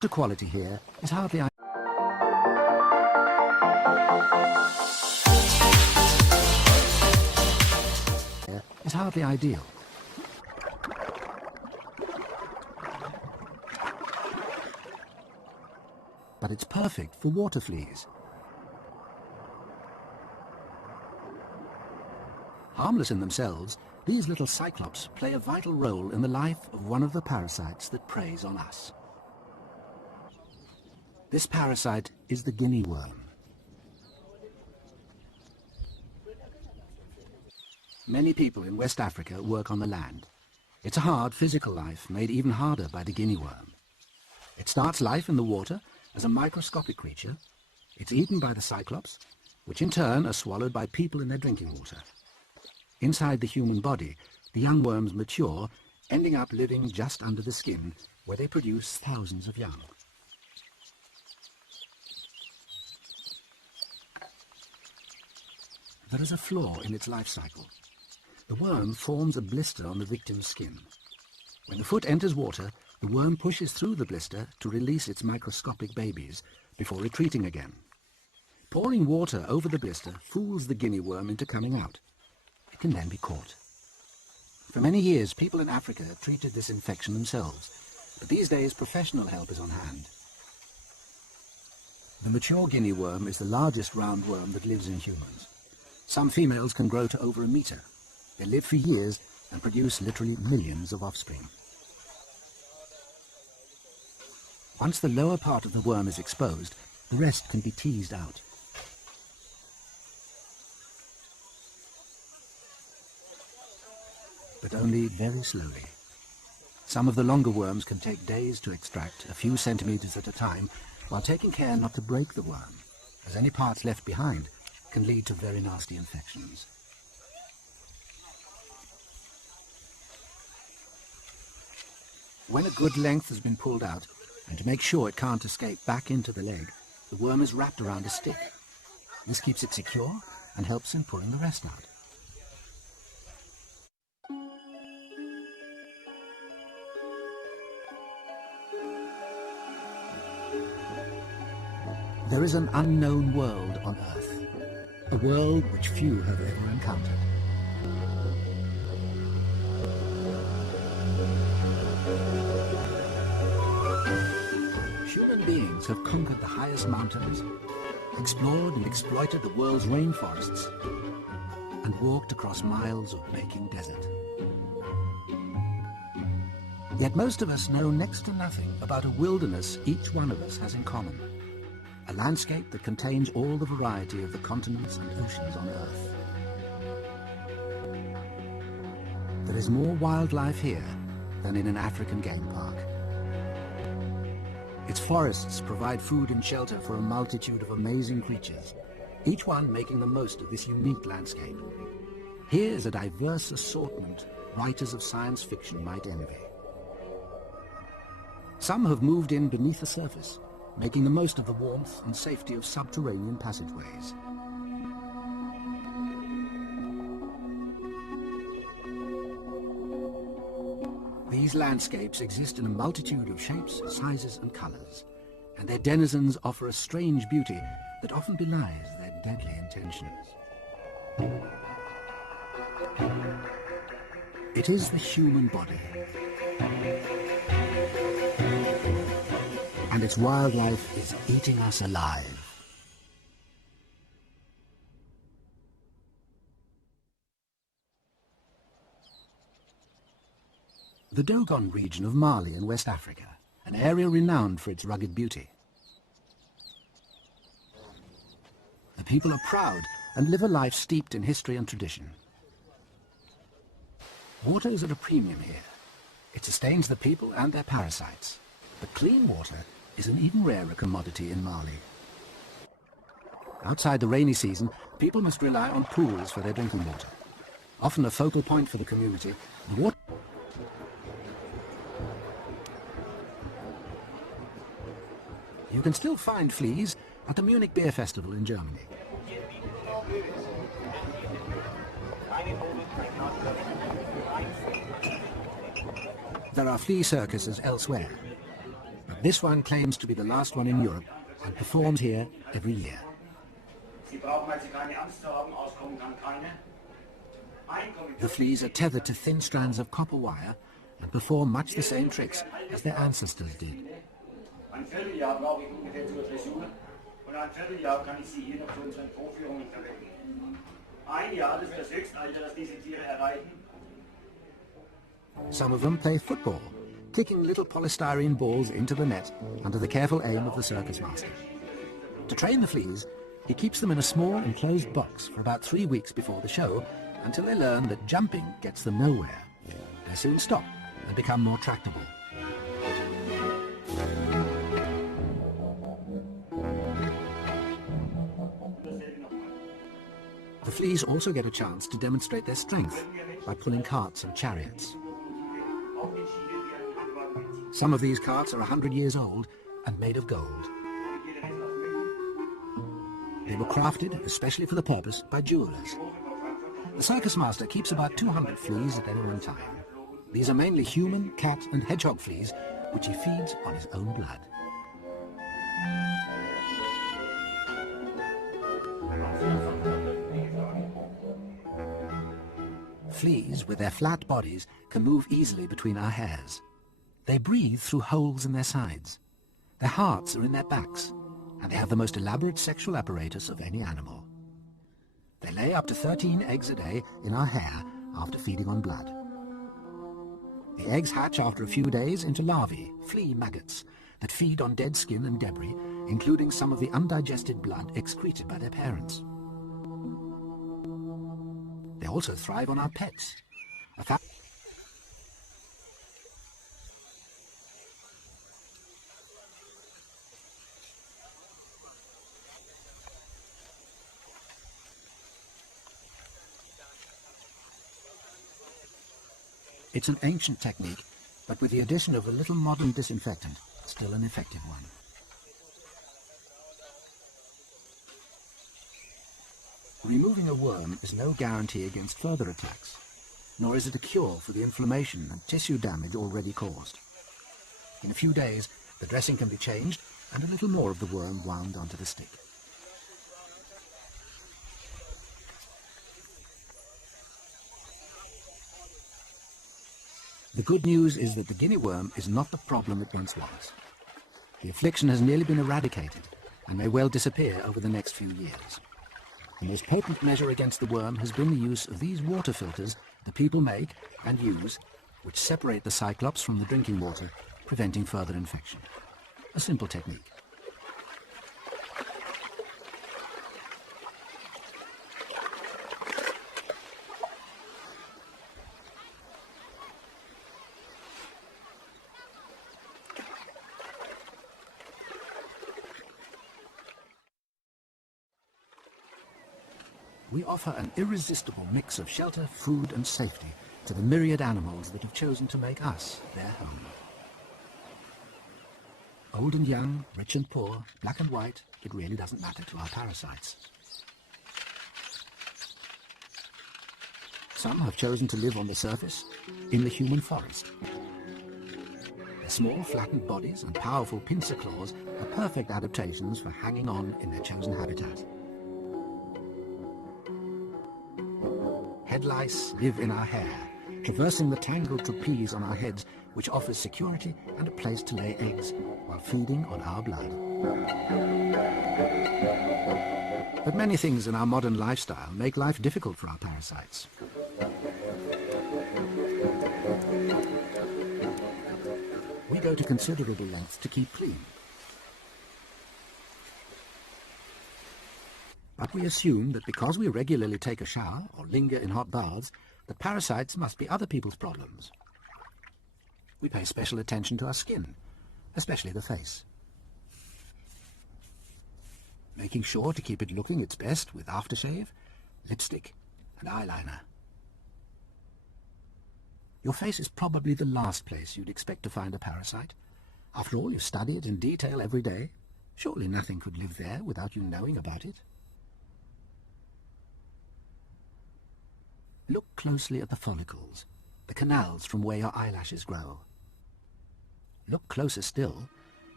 The quality here is hardly ideal. But it's perfect for water fleas. Harmless in themselves, these little cyclops play a vital role in the life of one of the parasites that preys on us. This parasite is the guinea worm. Many people in West Africa work on the land. It's a hard physical life made even harder by the guinea worm. It starts life in the water as a microscopic creature. It's eaten by the cyclops, which in turn are swallowed by people in their drinking water. Inside the human body, the young worms mature, ending up living just under the skin, where they produce thousands of young. There is a flaw in its life cycle. The worm forms a blister on the victim's skin. When the foot enters water, the worm pushes through the blister to release its microscopic babies before retreating again. Pouring water over the blister fools the guinea worm into coming out. It can then be caught. For many years, people in Africa treated this infection themselves, but these days professional help is on hand. The mature guinea worm is the largest roundworm that lives in humans. Some females can grow to over a meter. They live for years and produce literally millions of offspring. Once the lower part of the worm is exposed, the rest can be teased out. But only very slowly. Some of the longer worms can take days to extract, a few centimeters at a time, while taking care not to break the worm, as any parts left behind can lead to very nasty infections. When a good length has been pulled out, and to make sure it can't escape back into the leg, the worm is wrapped around a stick. This keeps it secure and helps in pulling the rest out. There is an unknown world on Earth, a world which few have ever encountered. Human beings have conquered the highest mountains, explored and exploited the world's rainforests, and walked across miles of baking desert. Yet most of us know next to nothing about a wilderness each one of us has in common. A landscape that contains all the variety of the continents and oceans on Earth. There is more wildlife here than in an African game park. Its forests provide food and shelter for a multitude of amazing creatures, each one making the most of this unique landscape. Here is a diverse assortment writers of science fiction might envy. Some have moved in beneath the surface, making the most of the warmth and safety of subterranean passageways. These landscapes exist in a multitude of shapes, sizes and colors, and their denizens offer a strange beauty that often belies their deadly intentions. It is the human body, and its wildlife is eating us alive. The Dogon region of Mali in West Africa, an area renowned for its rugged beauty. The people are proud and live a life steeped in history and tradition. Water is at a premium here. It sustains the people and their parasites. But clean water is an even rarer commodity in Mali. Outside the rainy season, people must rely on pools for their drinking water. Often a focal point for the community, the water you can still find fleas at the Munich Beer Festival in Germany. There are flea circuses elsewhere, but This one claims to be the last one in Europe and performs here every year. The fleas are tethered to thin strands of copper wire and perform much the same tricks as their ancestors did. Ein Vierteljahr brauche ich ungefähr zur Dressur und ein Vierteljahr kann ich sie hier noch für unsere Vorführungen verwenden. Ein Jahr, das ist das Höchstalter, das diese Tiere erreichen. Some of them play football, kicking little polystyrene balls into the net under the careful aim of the circus master. To train the fleas, he keeps them in a small enclosed box for about 3 weeks before the show until they learn that jumping gets them nowhere. They soon stop and become more tractable. The fleas also get a chance to demonstrate their strength by pulling carts and chariots. Some of these carts are 100 years old and made of gold. They were crafted especially for the purpose by jewelers. The circus master keeps about 200 fleas at any one time. These are mainly human, cat and hedgehog fleas, which he feeds on his own blood. Fleas, with their flat bodies, can move easily between our hairs. They breathe through holes in their sides. Their hearts are in their backs, and they have the most elaborate sexual apparatus of any animal. They lay up to 13 eggs a day in our hair after feeding on blood. The eggs hatch after a few days into larvae, flea maggots, that feed on dead skin and debris, including some of the undigested blood excreted by their parents. They also thrive on our pets. It's an ancient technique, but with the addition of a little modern disinfectant, still an effective one. Removing a worm is no guarantee against further attacks, nor is it a cure for the inflammation and tissue damage already caused. In a few days, the dressing can be changed and a little more of the worm wound onto the stick. The good news is that the guinea worm is not the problem it once was. The affliction has nearly been eradicated and may well disappear over the next few years. The most potent measure against the worm has been the use of these water filters the people make and use, which separate the cyclops from the drinking water, preventing further infection. A simple technique. We offer an irresistible mix of shelter, food and safety to the myriad animals that have chosen to make us their home. Old and young, rich and poor, black and white, it really doesn't matter to our parasites. Some have chosen to live on the surface, in the human forest. Their small, flattened bodies and powerful pincer claws are perfect adaptations for hanging on in their chosen habitat. Head lice live in our hair, traversing the tangled trapeze on our heads, which offers security and a place to lay eggs while feeding on our blood. But many things in our modern lifestyle make life difficult for our parasites. We go to considerable lengths to keep clean. But we assume that because we regularly take a shower or linger in hot baths, that parasites must be other people's problems. We pay special attention to our skin, especially the face, making sure to keep it looking its best with aftershave, lipstick and eyeliner. Your face is probably the last place you'd expect to find a parasite. After all, you study it in detail every day. Surely nothing could live there without you knowing about it. Look closely at the follicles, the canals from where your eyelashes grow. Look closer still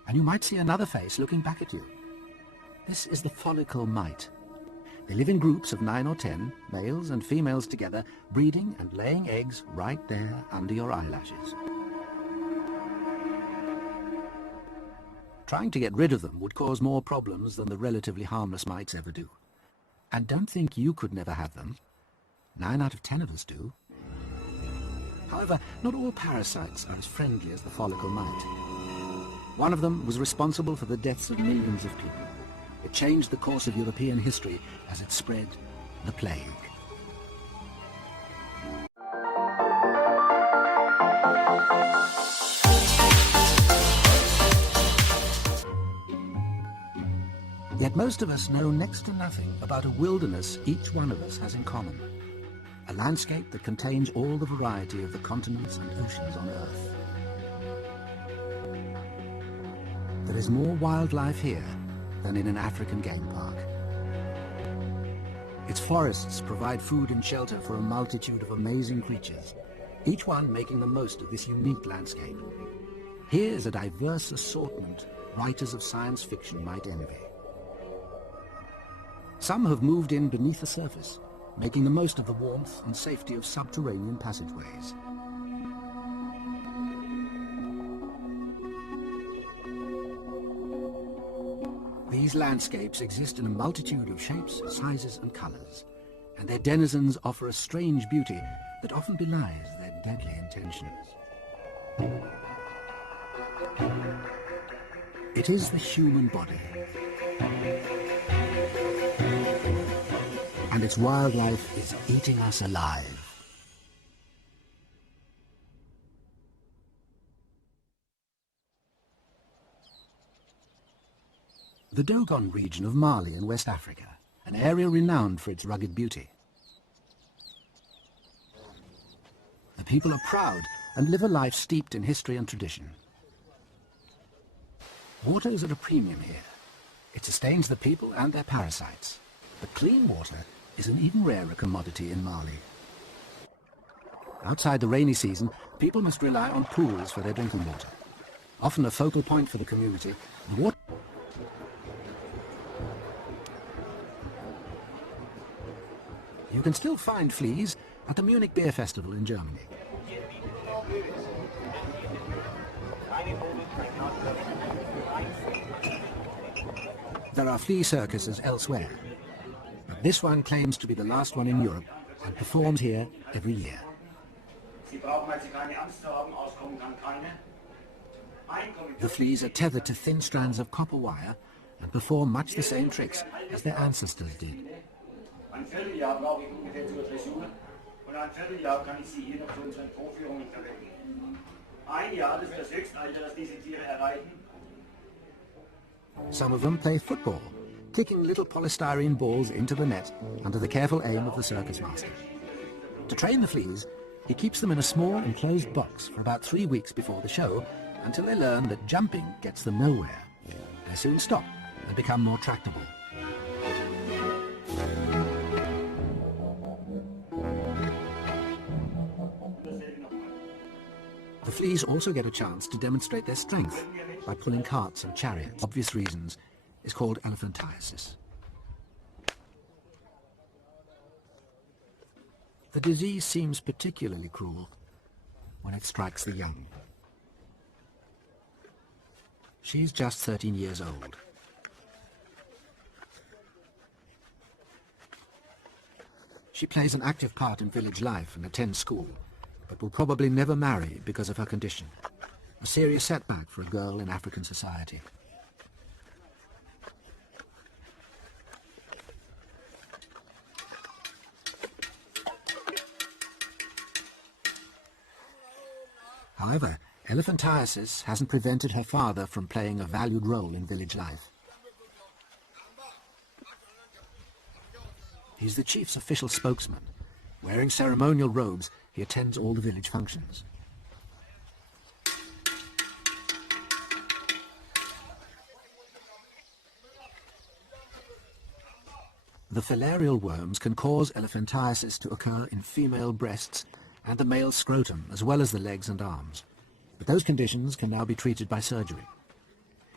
and you might see another face looking back at you. This is the follicle mite. They live in groups of 9 or 10, males and females together, breeding and laying eggs right there under your eyelashes. Trying to get rid of them would cause more problems than the relatively harmless mites ever do. And don't think you could never have them. 9 out of 10 of us do. However, not all parasites are as friendly as the follicle mite. One of them was responsible for the deaths of millions of people. It changed the course of European history as it spread the plague. Yet most of us know next to nothing about a wilderness each one of us has in common. A landscape that contains all the variety of the continents and oceans on Earth. There is more wildlife here than in an African game park. Its forests provide food and shelter for a multitude of amazing creatures, each one making the most of this unique landscape. Here is a diverse assortment writers of science fiction might envy. Some have moved in beneath the surface, making the most of the warmth and safety of subterranean passageways. These landscapes exist in a multitude of shapes, sizes and colors, and their denizens offer a strange beauty that often belies their deadly intentions. It is the human body, and its wildlife is eating us alive. The Dogon region of Mali in West Africa, an area renowned for its rugged beauty. The people are proud and live a life steeped in history and tradition. Water is at a premium here. It sustains the people and their parasites. But clean water is an even rarer commodity in Mali. Outside the rainy season, people must rely on pools for their drinking water. Often a focal point for the community, the water You can still find fleas at the Munich Beer Festival in Germany. There are flea circuses elsewhere, but this one claims to be the last one in Europe and performs here every year. The fleas are tethered to thin strands of copper wire and perform much the same tricks as their ancestors did. Ein Vierteljahr brauche ich ungefähr zur Dressur und ein Vierteljahr kann ich Sie hier noch zu unseren Vorführungen verwenden. Ein Jahr, das ist das Höchstalter, das diese Tiere erreichen. Some of them play football, kicking little polystyrene balls into the net under the careful aim of the circus master. To train the fleas, he keeps them in a small enclosed box for about 3 weeks before the show until they learn that jumping gets them nowhere. They soon stop and become more tractable. The fleas also get a chance to demonstrate their strength by pulling carts and chariots. For obvious reasons, is called elephantiasis. The disease seems particularly cruel when it strikes the young. She's just 13 years old. She plays an active part in village life and attends school, but will probably never marry because of her condition, a serious setback for a girl in African society. However, elephantiasis hasn't prevented her father from playing a valued role in village life. He's the chief's official spokesman. Wearing ceremonial robes, he attends all the village functions. The filarial worms can cause elephantiasis to occur in female breasts and the male scrotum, as well as the legs and arms. But those conditions can now be treated by surgery.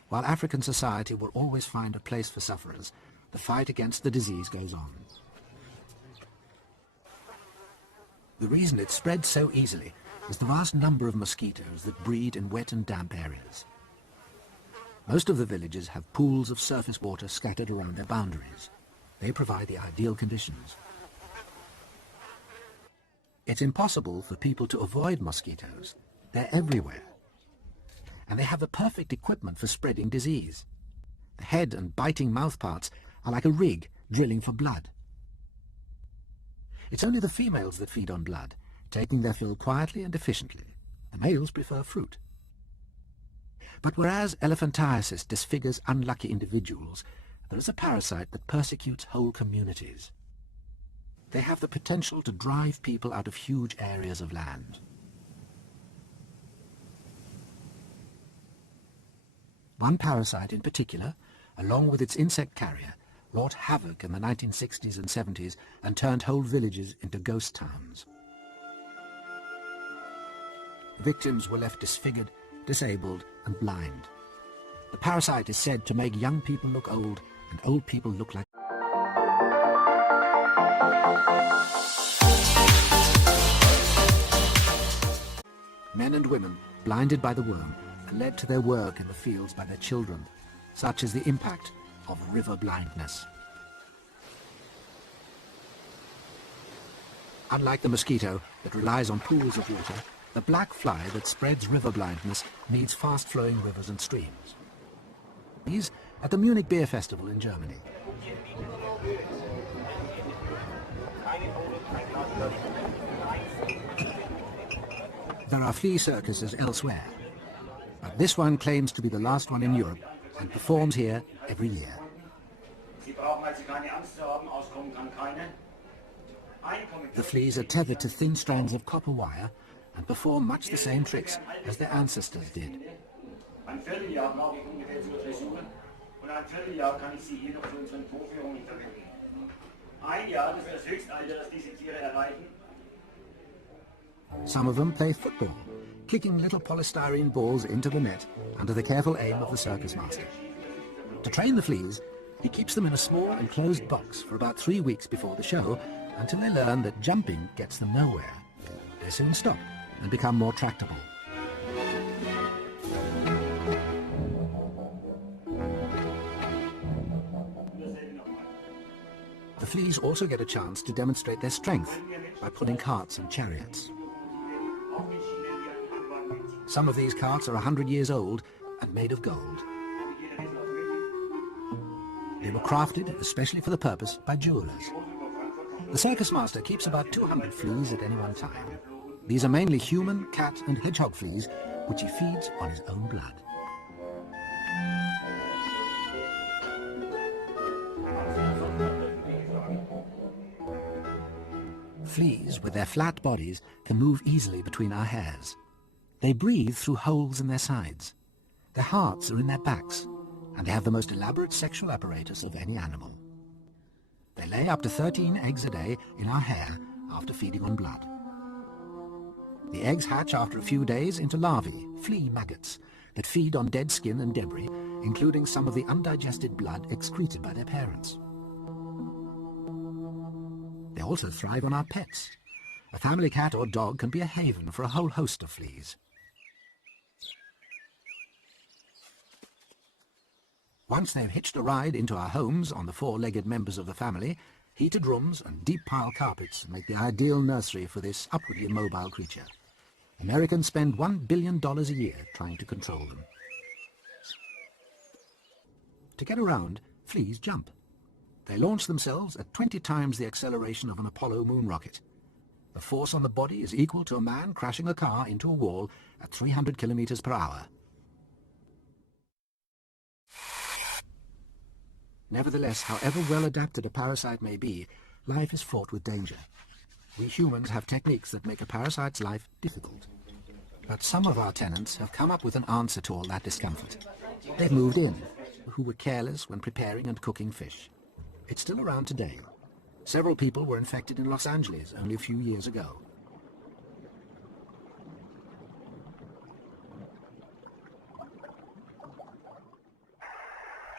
While African society will always find a place for sufferers, the fight against the disease goes on. The reason it spreads so easily is the vast number of mosquitoes that breed in wet and damp areas. Most of the villages have pools of surface water scattered around their boundaries. They provide the ideal conditions. It's impossible for people to avoid mosquitoes. They're everywhere. And they have the perfect equipment for spreading disease. The head and biting mouthparts are like a rig drilling for blood. It's only the females that feed on blood, taking their fill quietly and efficiently. The males prefer fruit. But whereas elephantiasis disfigures unlucky individuals, there is a parasite that persecutes whole communities. They have the potential to drive people out of huge areas of land. One parasite in particular, along with its insect carrier, wrought havoc in the 1960s and 70s and turned whole villages into ghost towns. Victims were left disfigured, disabled and blind. The parasite is said to make young people look old and old people look like... Men and women, blinded by the worm, are led to their work in the fields by their children. Such is the impact of river blindness. Unlike the mosquito that relies on pools of water, the black fly that spreads river blindness needs fast-flowing rivers and streams. These at the Munich Beer Festival in Germany. There are flea circuses elsewhere, but this one claims to be the last one in Europe and performs here every year. The fleas are tethered to thin strands of copper wire and perform much the same tricks as their ancestors did. Some of them play football, kicking little polystyrene balls into the net under the careful aim of the circus master. To train the fleas, he keeps them in a small enclosed box for about 3 weeks before the show until they learn that jumping gets them nowhere. They soon stop and become more tractable. The fleas also get a chance to demonstrate their strength by pulling carts and chariots. Some of these carts are 100 years old and made of gold. They were crafted especially for the purpose by jewelers. The circus master keeps about 200 fleas at any one time. These are mainly human, cat and hedgehog fleas, which he feeds on his own blood. Fleas, with their flat bodies, can move easily between our hairs. They breathe through holes in their sides. Their hearts are in their backs, and they have the most elaborate sexual apparatus of any animal. They lay up to 13 eggs a day in our hair after feeding on blood. The eggs hatch after a few days into larvae, flea maggots, that feed on dead skin and debris, including some of the undigested blood excreted by their parents. They also thrive on our pets. A family cat or dog can be a haven for a whole host of fleas. Once they've hitched a ride into our homes on the four-legged members of the family, heated rooms and deep pile carpets make the ideal nursery for this upwardly immobile creature. Americans spend $1 billion a year trying to control them. To get around, fleas jump. They launch themselves at 20 times the acceleration of an Apollo moon rocket. The force on the body is equal to a man crashing a car into a wall at 300 kilometers per hour. Nevertheless, however well adapted a parasite may be, life is fraught with danger. We humans have techniques that make a parasite's life difficult. But some of our tenants have come up with an answer to all that discomfort. They've moved in, who were careless when preparing and cooking fish. It's still around today. Several people were infected in Los Angeles only a few years ago.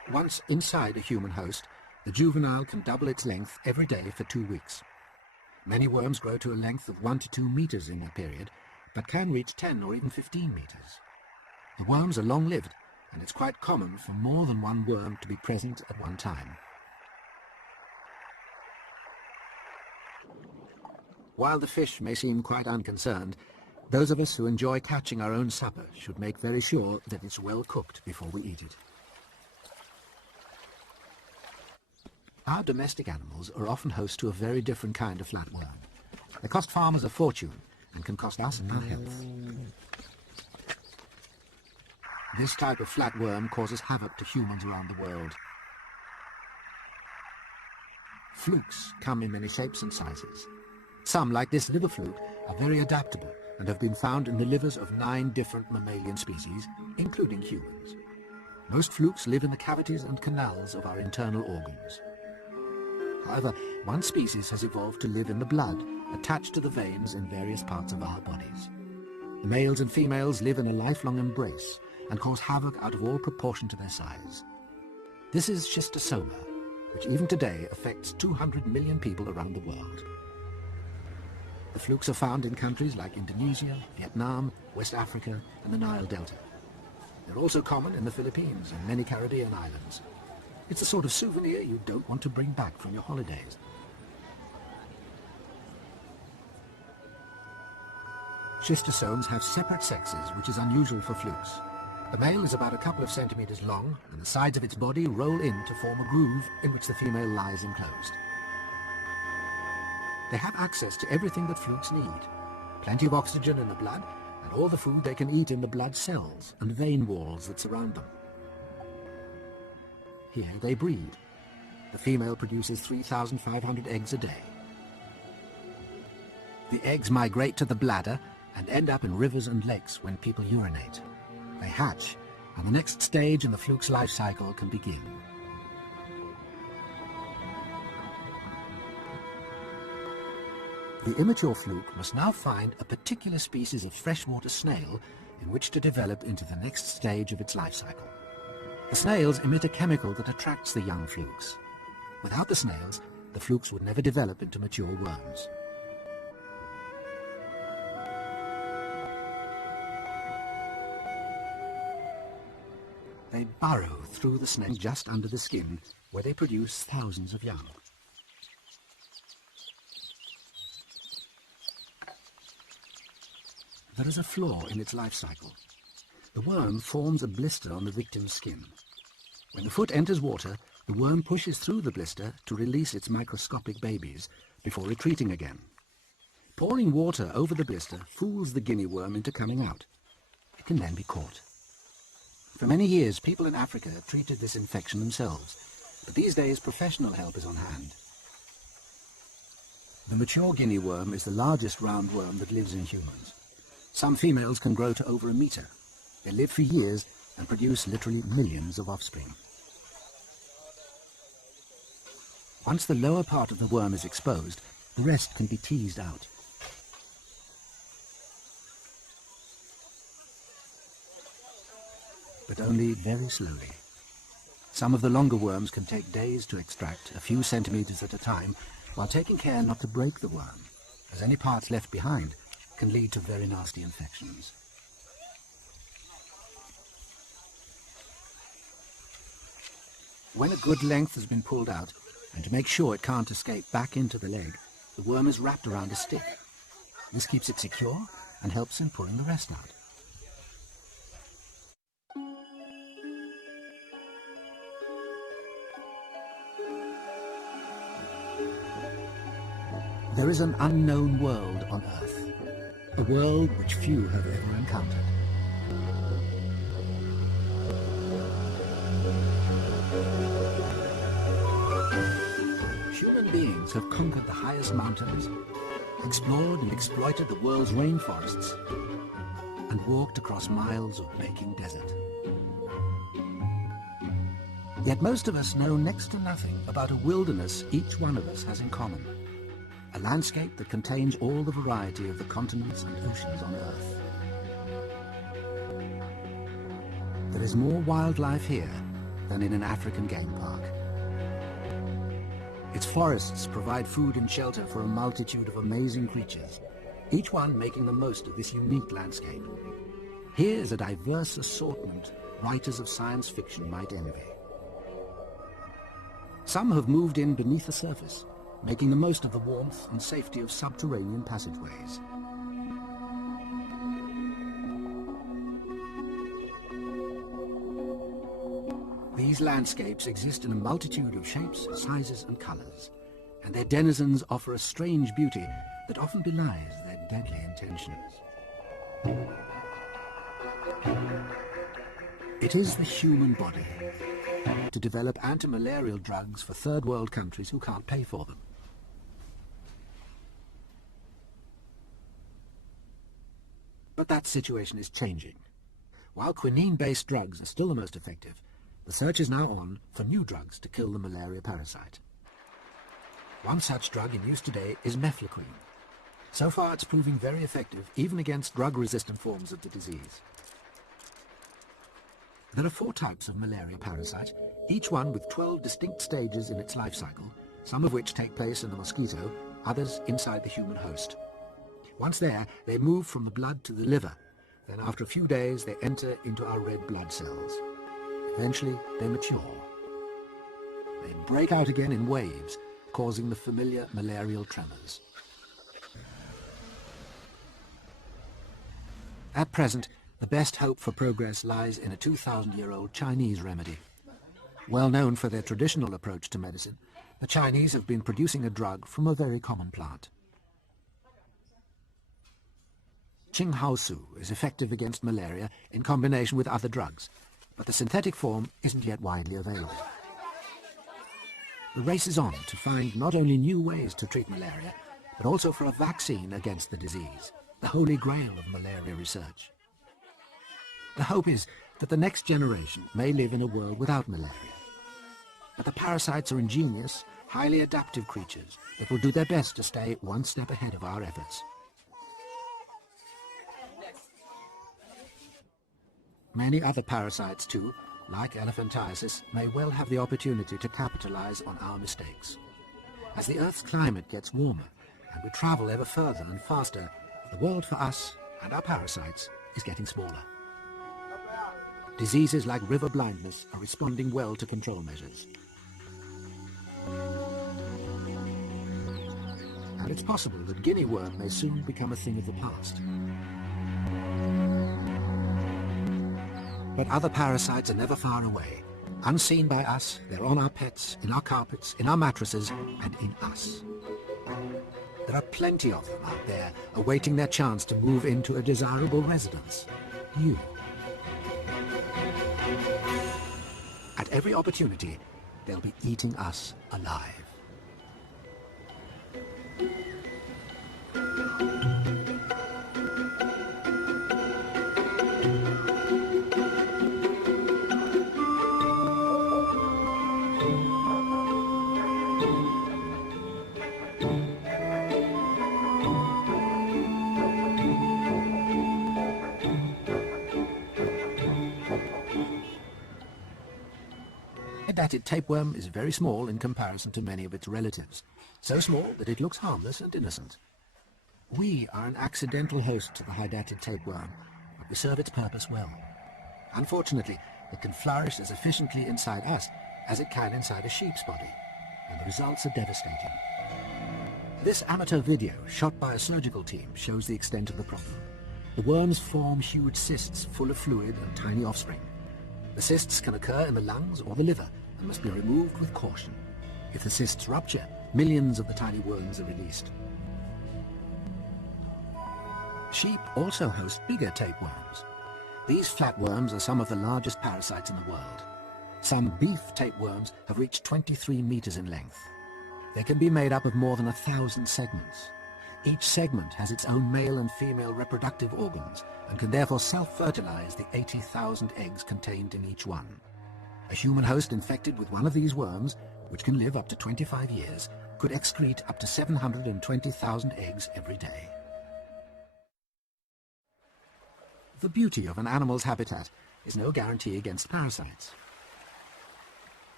Once inside a human host, the juvenile can double its length every day for 2 weeks. Many worms grow to a length of 1 to 2 meters in that period, but can reach 10 or even 15 meters. The worms are long-lived, and it's quite common for more than one worm to be present at one time. While the fish may seem quite unconcerned, those of us who enjoy catching our own supper should make very sure that it's well cooked before we eat it. Our domestic animals are often host to a very different kind of flatworm. They cost farmers a fortune and can cost us our health. This type of flatworm causes havoc to humans around the world. Flukes come in many shapes and sizes. Some, like this liver fluke, are very adaptable and have been found in the livers of 9 different mammalian species, including humans. Most flukes live in the cavities and canals of our internal organs. However, one species has evolved to live in the blood, attached to the veins in various parts of our bodies. The males and females live in a lifelong embrace and cause havoc out of all proportion to their size. This is schistosoma, which even today affects 200 million people around the world. The flukes are found in countries like Indonesia, Vietnam, West Africa, and the Nile Delta. They're also common in the Philippines and many Caribbean islands. It's the sort of souvenir you don't want to bring back from your holidays. Schistosomes have separate sexes, which is unusual for flukes. The male is about a couple of centimeters long, and the sides of its body roll in to form a groove in which the female lies enclosed. They have access to everything that flukes need. Plenty of oxygen in the blood, and all the food they can eat in the blood cells and vein walls that surround them. Here they breed. The female produces 3,500 eggs a day. The eggs migrate to the bladder and end up in rivers and lakes when people urinate. They hatch, and the next stage in the fluke's life cycle can begin. The immature fluke must now find a particular species of freshwater snail in which to develop into the next stage of its life cycle. The snails emit a chemical that attracts the young flukes. Without the snails, the flukes would never develop into mature worms. They burrow through the snails just under the skin, where they produce thousands of young. There is a flaw in its life cycle. The worm forms a blister on the victim's skin. When the foot enters water, the worm pushes through the blister to release its microscopic babies before retreating again. Pouring water over the blister fools the guinea worm into coming out. It can then be caught. For many years, people in Africa treated this infection themselves, but these days professional help is on hand. The mature guinea worm is the largest roundworm that lives in humans. Some females can grow to over a meter. They live for years and produce literally millions of offspring. Once the lower part of the worm is exposed, the rest can be teased out. But only very slowly. Some of the longer worms can take days to extract, a few centimeters at a time, while taking care not to break the worm, as any parts left behind can lead to very nasty infections. When a good length has been pulled out, and to make sure it can't escape back into the leg, the worm is wrapped around a stick. This keeps it secure and helps in pulling the rest out. There is an unknown world on Earth, a world which few have ever encountered. Human beings have conquered the highest mountains, explored and exploited the world's rainforests, and walked across miles of baking desert. Yet most of us know next to nothing about a wilderness each one of us has in common. A landscape that contains all the variety of the continents and oceans on Earth. There is more wildlife here than in an African game park. Its forests provide food and shelter for a multitude of amazing creatures, each one making the most of this unique landscape. Here is a diverse assortment writers of science fiction might envy. Some have moved in beneath the surface, making the most of the warmth and safety of subterranean passageways. These landscapes exist in a multitude of shapes, sizes and colors, and their denizens offer a strange beauty that often belies their deadly intentions. It is the human body to develop anti-malarial drugs for third world countries who can't pay for them. But that situation is changing. While quinine-based drugs are still the most effective, the search is now on for new drugs to kill the malaria parasite. One such drug in use today is mefloquine. So far it's proving very effective even against drug-resistant forms of the disease. There are 4 types of malaria parasite, each one with 12 distinct stages in its life cycle, some of which take place in the mosquito, others inside the human host. Once there, they move from the blood to the liver. Then after a few days, they enter into our red blood cells. Eventually, they mature. They break out again in waves, causing the familiar malarial tremors. At present, the best hope for progress lies in a 2,000-year-old Chinese remedy. Well known for their traditional approach to medicine, the Chinese have been producing a drug from a very common plant. Qinghaosu is effective against malaria in combination with other drugs, but the synthetic form isn't yet widely available. The race is on to find not only new ways to treat malaria, but also for a vaccine against the disease, the holy grail of malaria research. The hope is that the next generation may live in a world without malaria. But the parasites are ingenious, highly adaptive creatures that will do their best to stay one step ahead of our efforts. Many other parasites too, like elephantiasis, may well have the opportunity to capitalize on our mistakes. As the Earth's climate gets warmer and we travel ever further and faster, the world for us and our parasites is getting smaller. Diseases like river blindness are responding well to control measures. And it's possible that guinea worm may soon become a thing of the past. But other parasites are never far away. Unseen by us, they're on our pets, in our carpets, in our mattresses, and in us. There are plenty of them out there, awaiting their chance to move into a desirable residence. You. At every opportunity, they'll be eating us alive. Hydatid tapeworm is very small in comparison to many of its relatives, so small that it looks harmless and innocent. We are an accidental host to the hydatid tapeworm, but we serve its purpose well. Unfortunately, it can flourish as efficiently inside us as it can inside a sheep's body, and the results are devastating. This amateur video, shot by a surgical team, shows the extent of the problem. The worms form huge cysts full of fluid and tiny offspring. The cysts can occur in the lungs or the liver and must be removed with caution. If the cysts rupture, millions of the tiny worms are released. Sheep also host bigger tapeworms. These flatworms are some of the largest parasites in the world. Some beef tapeworms have reached 23 meters in length. They can be made up of more than 1,000 segments. Each segment has its own male and female reproductive organs and can therefore self-fertilize the 80,000 eggs contained in each one. A human host infected with one of these worms, which can live up to 25 years, could excrete up to 720,000 eggs every day. The beauty of an animal's habitat is no guarantee against parasites.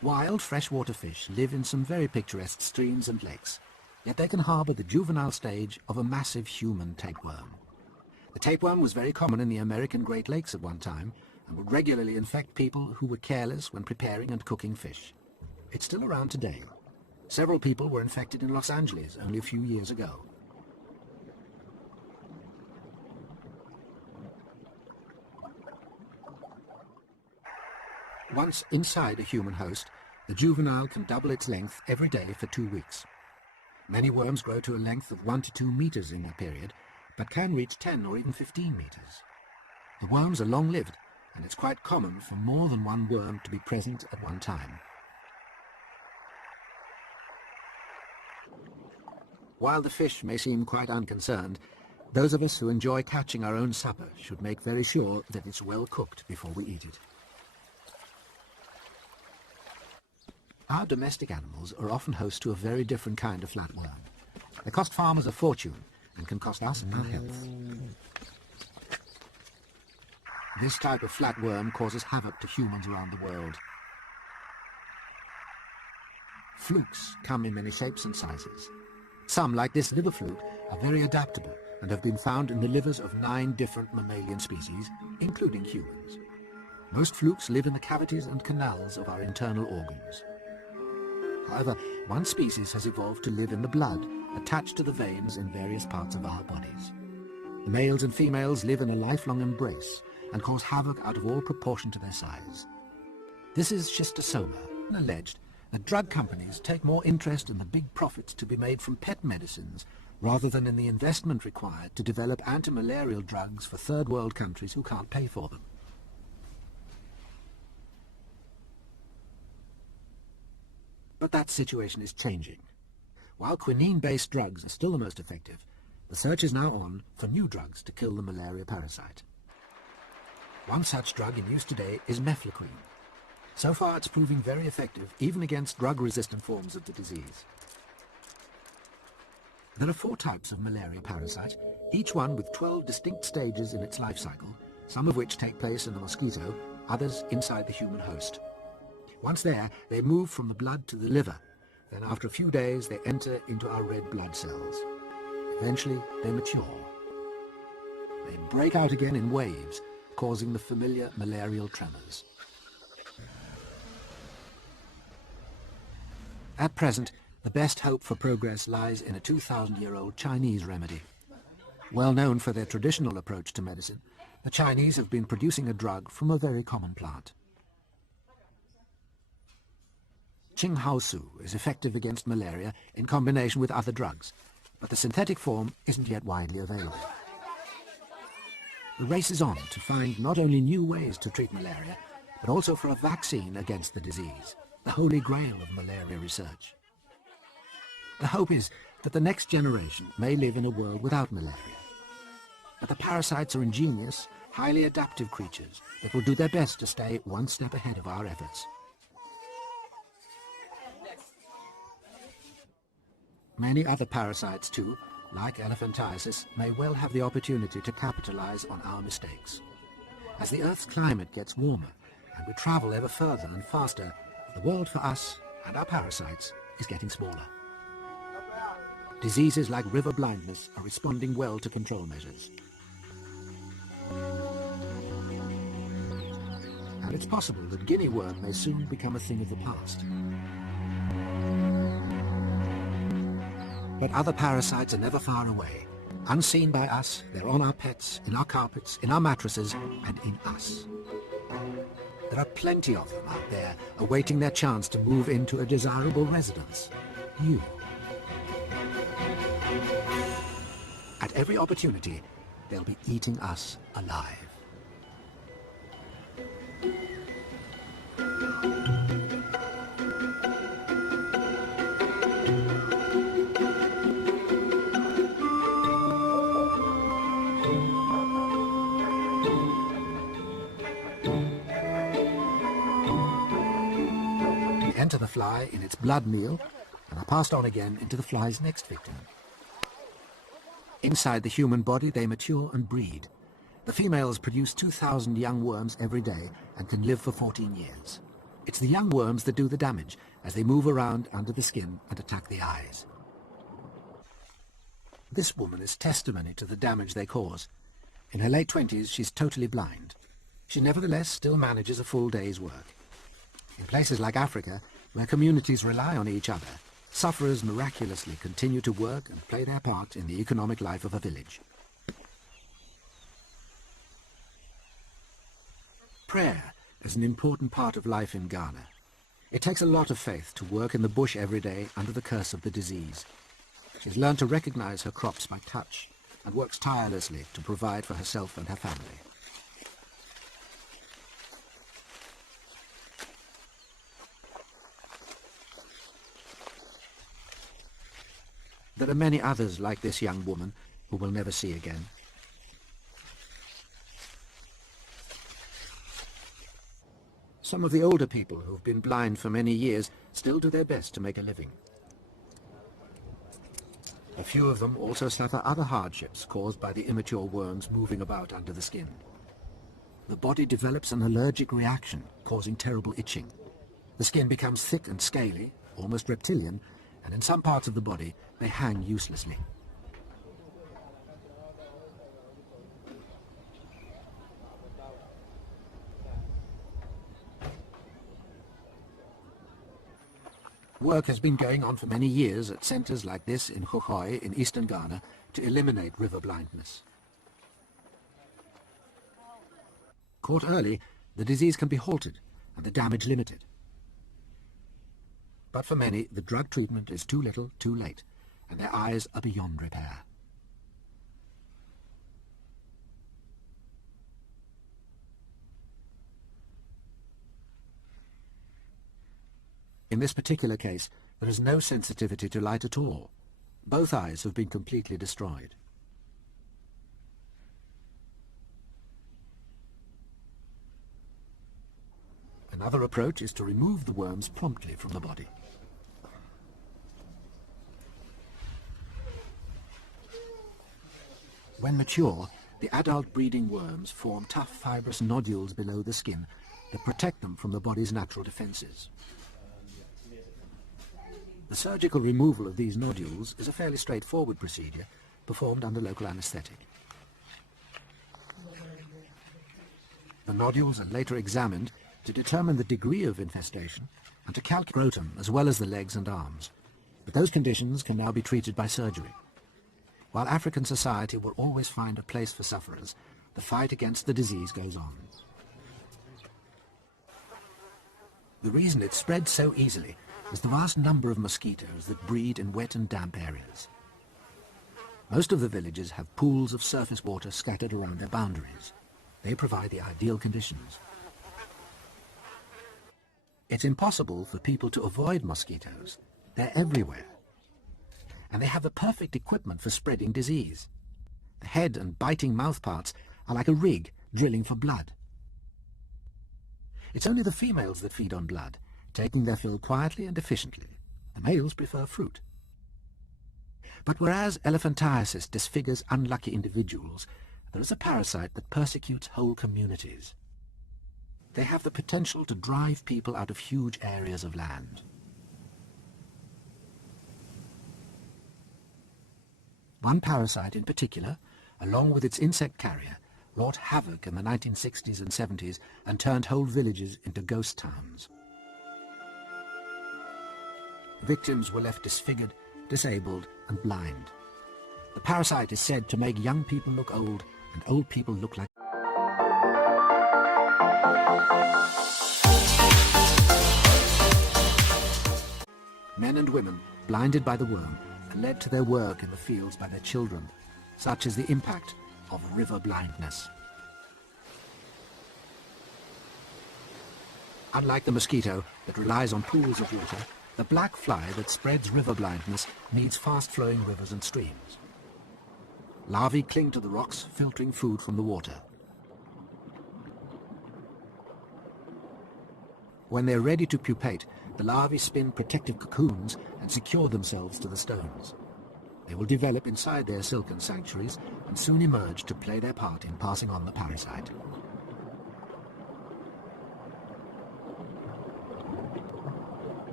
Wild freshwater fish live in some very picturesque streams and lakes, yet they can harbour the juvenile stage of a massive human tapeworm. The tapeworm was very common in the American Great Lakes at one time and would regularly infect people who were careless when preparing and cooking fish. It's still around today. Several people were infected in Los Angeles only a few years ago. Once inside a human host, the juvenile can double its length every day for 2 weeks. Many worms grow to a length of 1 to 2 meters in that period, but can reach 10 or even 15 meters. The worms are long-lived, and it's quite common for more than one worm to be present at one time. While the fish may seem quite unconcerned, those of us who enjoy catching our own supper should make very sure that it's well cooked before we eat it. Our domestic animals are often host to a very different kind of flatworm. They cost farmers a fortune and can cost us our health. This type of flatworm causes havoc to humans around the world. Flukes come in many shapes and sizes. Some, like this liver fluke, are very adaptable and have been found in the livers of 9 different mammalian species, including humans. Most flukes live in the cavities and canals of our internal organs. However, one species has evolved to live in the blood, attached to the veins in various parts of our bodies. The males and females live in a lifelong embrace and cause havoc out of all proportion to their size. This is schistosoma, and alleged that drug companies take more interest in the big profits to be made from pet medicines rather than in the investment required to develop anti-malarial drugs for third world countries who can't pay for them. But that situation is changing. While quinine-based drugs are still the most effective, the search is now on for new drugs to kill the malaria parasite. One such drug in use today is mefloquine. So far it's proving very effective even against drug-resistant forms of the disease. There are 4 types of malaria parasite, each one with 12 distinct stages in its life cycle, some of which take place in the mosquito, others inside the human host. Once there, they move from the blood to the liver. Then after a few days, they enter into our red blood cells. Eventually, they mature. They break out again in waves, causing the familiar malarial tremors. At present, the best hope for progress lies in a 2,000-year-old Chinese remedy. Well known for their traditional approach to medicine, the Chinese have been producing a drug from a very common plant. Qinghaosu is effective against malaria in combination with other drugs, but the synthetic form isn't yet widely available. The race is on to find not only new ways to treat malaria, but also for a vaccine against the disease, the holy grail of malaria research. The hope is that the next generation may live in a world without malaria. But the parasites are ingenious, highly adaptive creatures that will do their best to stay one step ahead of our efforts. Many other parasites too, like elephantiasis, may well have the opportunity to capitalize on our mistakes. As the Earth's climate gets warmer and we travel ever further and faster, the world for us and our parasites is getting smaller. Diseases like river blindness are responding well to control measures. And it's possible that guinea worm may soon become a thing of the past. But other parasites are never far away. Unseen by us, they're on our pets, in our carpets, in our mattresses, and in us. There are plenty of them out there, awaiting their chance to move into a desirable residence. You. At every opportunity, they'll be eating us alive. Enter the fly in its blood meal and are passed on again into the fly's next victim. Inside the human body they mature and breed. The females produce 2,000 young worms every day and can live for 14 years. It's the young worms that do the damage as they move around under the skin and attack the eyes. This woman is testimony to the damage they cause. In her late 20s, she's totally blind. She nevertheless still manages a full day's work. In places like Africa, where communities rely on each other, sufferers miraculously continue to work and play their part in the economic life of a village. Prayer is an important part of life in Ghana. It takes a lot of faith to work in the bush every day under the curse of the disease. She's learned to recognize her crops by touch and works tirelessly to provide for herself and her family. There are many others like this young woman who we'll never see again. Some of the older people who've been blind for many years still do their best to make a living. A few of them also suffer other hardships caused by the immature worms moving about under the skin. The body develops an allergic reaction, causing terrible itching. The skin becomes thick and scaly, almost reptilian, and in some parts of the body they hang uselessly. Work has been going on for many years at centres like this in Khokhoi in eastern Ghana to eliminate river blindness. Caught early, the disease can be halted and the damage limited. But for many, the drug treatment is too little, too late, and their eyes are beyond repair. In this particular case, there is no sensitivity to light at all. Both eyes have been completely destroyed. Another approach is to remove the worms promptly from the body. When mature, the adult breeding worms form tough fibrous nodules below the skin that protect them from the body's natural defenses. The surgical removal of these nodules is a fairly straightforward procedure performed under local anesthetic. The nodules are later examined to determine the degree of infestation and to calculate scrotum as well as the legs and arms. But those conditions can now be treated by surgery. While African society will always find a place for sufferers, the fight against the disease goes on. The reason it spreads so easily is the vast number of mosquitoes that breed in wet and damp areas. Most of the villages have pools of surface water scattered around their boundaries. They provide the ideal conditions. It's impossible for people to avoid mosquitoes. They're everywhere. And they have the perfect equipment for spreading disease. The head and biting mouthparts are like a rig drilling for blood. It's only the females that feed on blood, taking their fill quietly and efficiently. The males prefer fruit. But whereas elephantiasis disfigures unlucky individuals, there is a parasite that persecutes whole communities. They have the potential to drive people out of huge areas of land. One parasite in particular, along with its insect carrier, wrought havoc in the 1960s and 70s and turned whole villages into ghost towns. Victims were left disfigured, disabled and blind. The parasite is said to make young people look old and old people look like... Men and women, blinded by the worm, are led to their work in the fields by their children. Such is the impact of river blindness. Unlike the mosquito that relies on pools of water, the black fly that spreads river blindness needs fast-flowing rivers and streams. Larvae cling to the rocks, filtering food from the water. When they're ready to pupate, the larvae spin protective cocoons and secure themselves to the stones. They will develop inside their silken sanctuaries and soon emerge to play their part in passing on the parasite.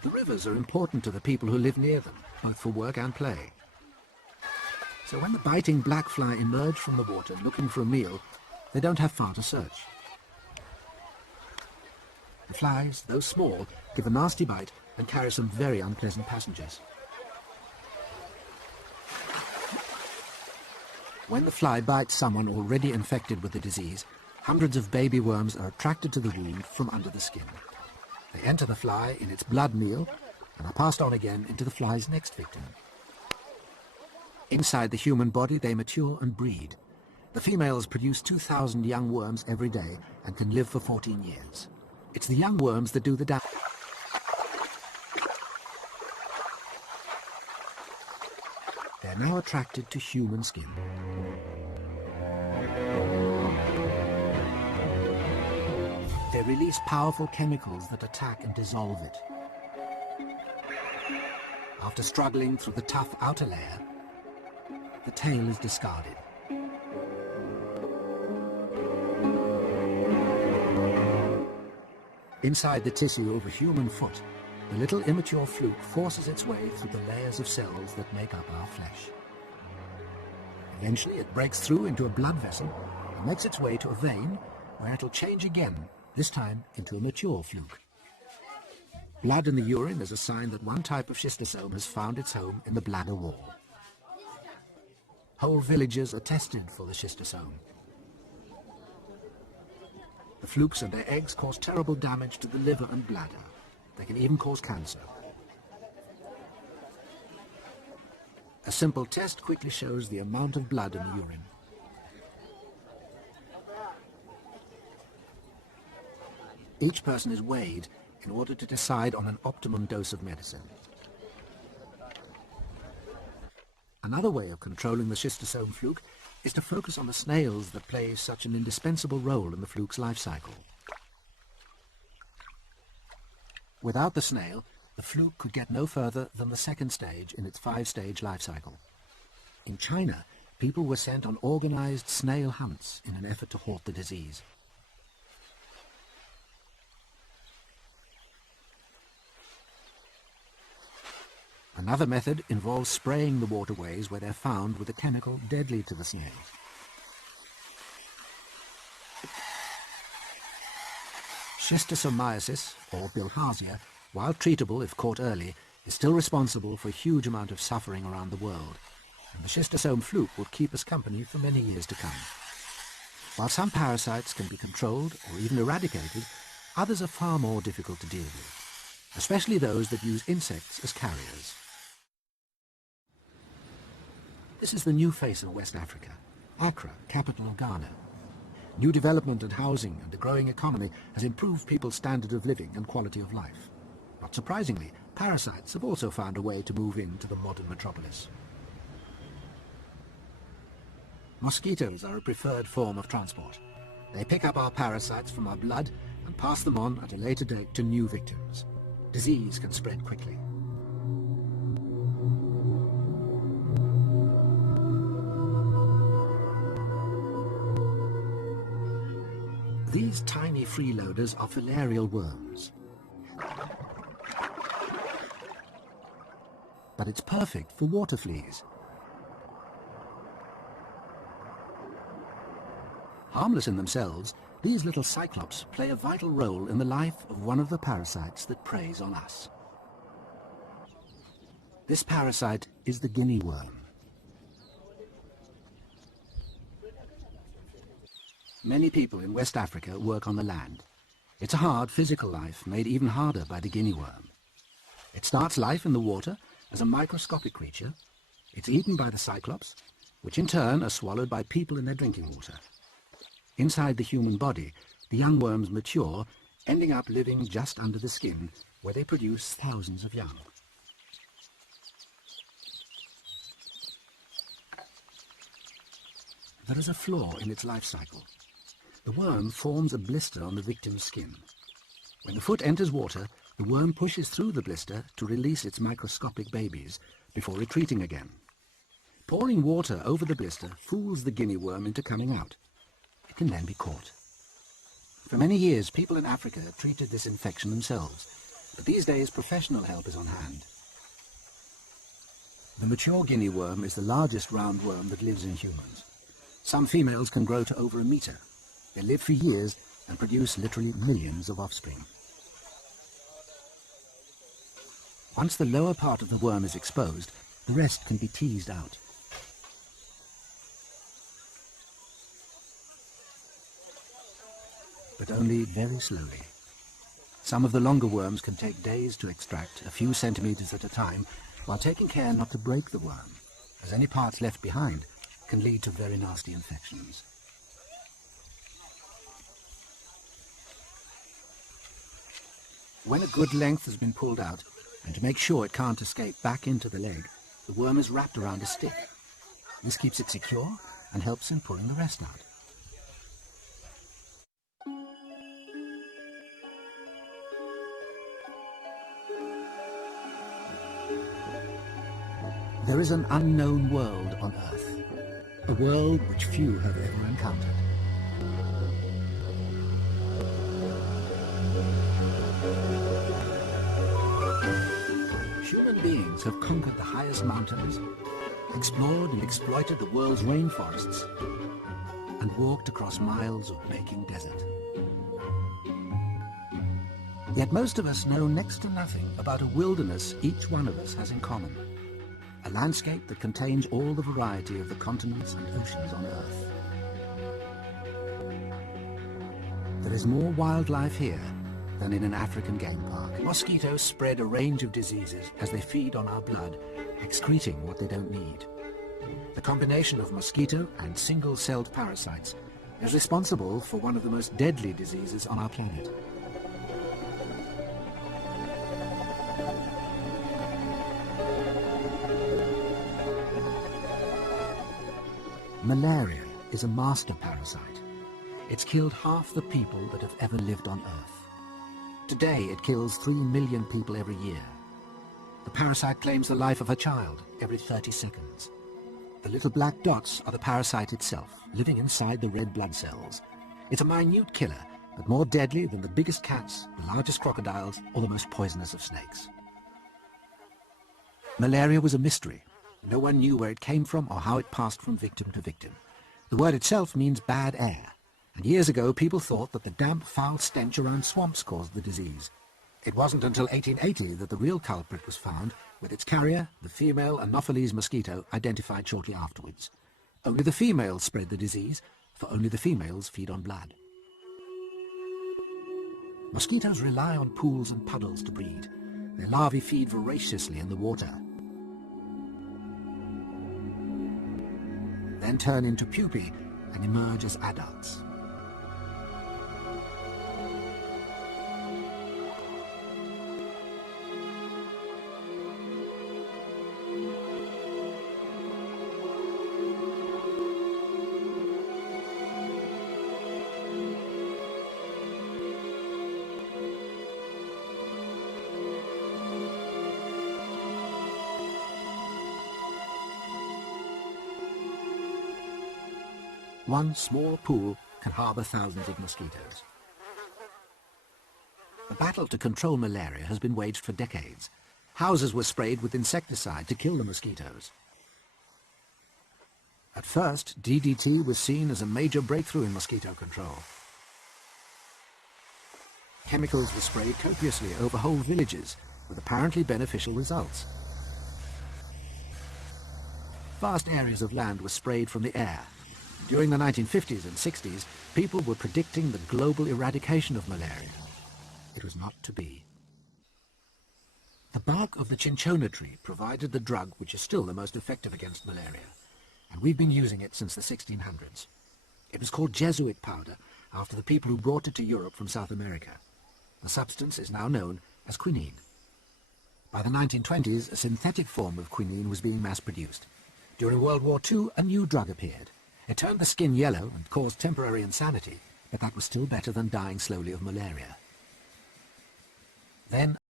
The rivers are important to the people who live near them, both for work and play. So when the biting black fly emerge from the water looking for a meal, they don't have far to search. The flies, though small, give a nasty bite and carry some very unpleasant passengers. When the fly bites someone already infected with the disease, hundreds of baby worms are attracted to the wound from under the skin. They enter the fly in its blood meal and are passed on again into the fly's next victim. Inside the human body they mature and breed. The females produce 2,000 young worms every day and can live for 14 years. It's the young worms that do the damage. They're now attracted to human skin. They release powerful chemicals that attack and dissolve it. After struggling through the tough outer layer, the tail is discarded. Inside the tissue of a human foot, the little immature fluke forces its way through the layers of cells that make up our flesh. Eventually it breaks through into a blood vessel and makes its way to a vein where it'll change again, this time into a mature fluke. Blood in the urine is a sign that one type of schistosome has found its home in the bladder wall. Whole villages are tested for the schistosome. The flukes and their eggs cause terrible damage to the liver and bladder. They can even cause cancer. A simple test quickly shows the amount of blood in the urine. Each person is weighed in order to decide on an optimum dose of medicine. Another way of controlling the schistosome fluke is to focus on the snails that play such an indispensable role in the fluke's life cycle. Without the snail, the fluke could get no further than the second stage in its 5-stage life cycle. In China, people were sent on organized snail hunts in an effort to halt the disease. Another method involves spraying the waterways where they're found with a chemical deadly to the snails. Schistosomiasis, or bilharzia, while treatable if caught early, is still responsible for a huge amount of suffering around the world, and the schistosome fluke will keep us company for many years to come. While some parasites can be controlled or even eradicated, others are far more difficult to deal with, especially those that use insects as carriers. This is the new face of West Africa, Accra, capital of Ghana. New development and housing and a growing economy has improved people's standard of living and quality of life. Not surprisingly, parasites have also found a way to move into the modern metropolis. Mosquitoes are a preferred form of transport. They pick up our parasites from our blood and pass them on at a later date to new victims. Disease can spread quickly. These tiny freeloaders are filarial worms. But it's perfect for water fleas. Harmless in themselves, these little cyclops play a vital role in the life of one of the parasites that preys on us. This parasite is the guinea worm. Many people in West Africa work on the land. It's a hard physical life made even harder by the guinea worm. It starts life in the water as a microscopic creature. It's eaten by the cyclops, which in turn are swallowed by people in their drinking water. Inside the human body, the young worms mature, ending up living just under the skin, where they produce thousands of young. There is a flaw in its life cycle. The worm forms a blister on the victim's skin. When the foot enters water, the worm pushes through the blister to release its microscopic babies before retreating again. Pouring water over the blister fools the guinea worm into coming out. It can then be caught. For many years, people in Africa treated this infection themselves. but these days professional help is on hand. The mature guinea worm is the largest roundworm that lives in humans. Some females can grow to over a meter. They live for years and produce literally millions of offspring. Once the lower part of the worm is exposed, the rest can be teased out. But only very slowly. Some of the longer worms can take days to extract, a few centimeters at a time, while taking care not to break the worm, as any parts left behind can lead to very nasty infections. When a good length has been pulled out, and to make sure it can't escape back into the leg, the worm is wrapped around a stick. This keeps it secure and helps in pulling the rest out. There is an unknown world on Earth, a world which few have ever encountered. Human beings have conquered the highest mountains, explored and exploited the world's rainforests, and walked across miles of baking desert. Yet most of us know next to nothing about a wilderness each one of us has in common. A landscape that contains all the variety of the continents and oceans on Earth. There is more wildlife here than in an African game park. Mosquitoes spread a range of diseases as they feed on our blood, excreting what they don't need. The combination of mosquito and single-celled parasites is responsible for one of the most deadly diseases on our planet. Malaria is a master parasite. It's killed half the people that have ever lived on Earth. Today it kills 3 million people every year. The parasite claims the life of a child every 30 seconds. The little black dots are the parasite itself, living inside the red blood cells. It's a minute killer, but more deadly than the biggest cats, the largest crocodiles, or the most poisonous of snakes. Malaria was a mystery. No one knew where it came from or how it passed from victim to victim. The word itself means bad air, and years ago people thought that the damp, foul stench around swamps caused the disease. It wasn't until 1880 that the real culprit was found, with its carrier, the female Anopheles mosquito, identified shortly afterwards. Only the females spread the disease, for only the females feed on blood. Mosquitoes rely on pools and puddles to breed. Their larvae feed voraciously in the water, then turn into pupae and emerge as adults. One small pool can harbour thousands of mosquitoes. The battle to control malaria has been waged for decades. Houses were sprayed with insecticide to kill the mosquitoes. At first, DDT was seen as a major breakthrough in mosquito control. Chemicals were sprayed copiously over whole villages, with apparently beneficial results. Vast areas of land were sprayed from the air. During the 1950s and 60s, people were predicting the global eradication of malaria. It was not to be. The bark of the cinchona tree provided the drug which is still the most effective against malaria, and we've been using it since the 1600s. It was called Jesuit powder after the people who brought it to Europe from South America. The substance is now known as quinine. By the 1920s, a synthetic form of quinine was being mass-produced. During World War II, a new drug appeared. It turned the skin yellow and caused temporary insanity, but that was still better than dying slowly of malaria. Then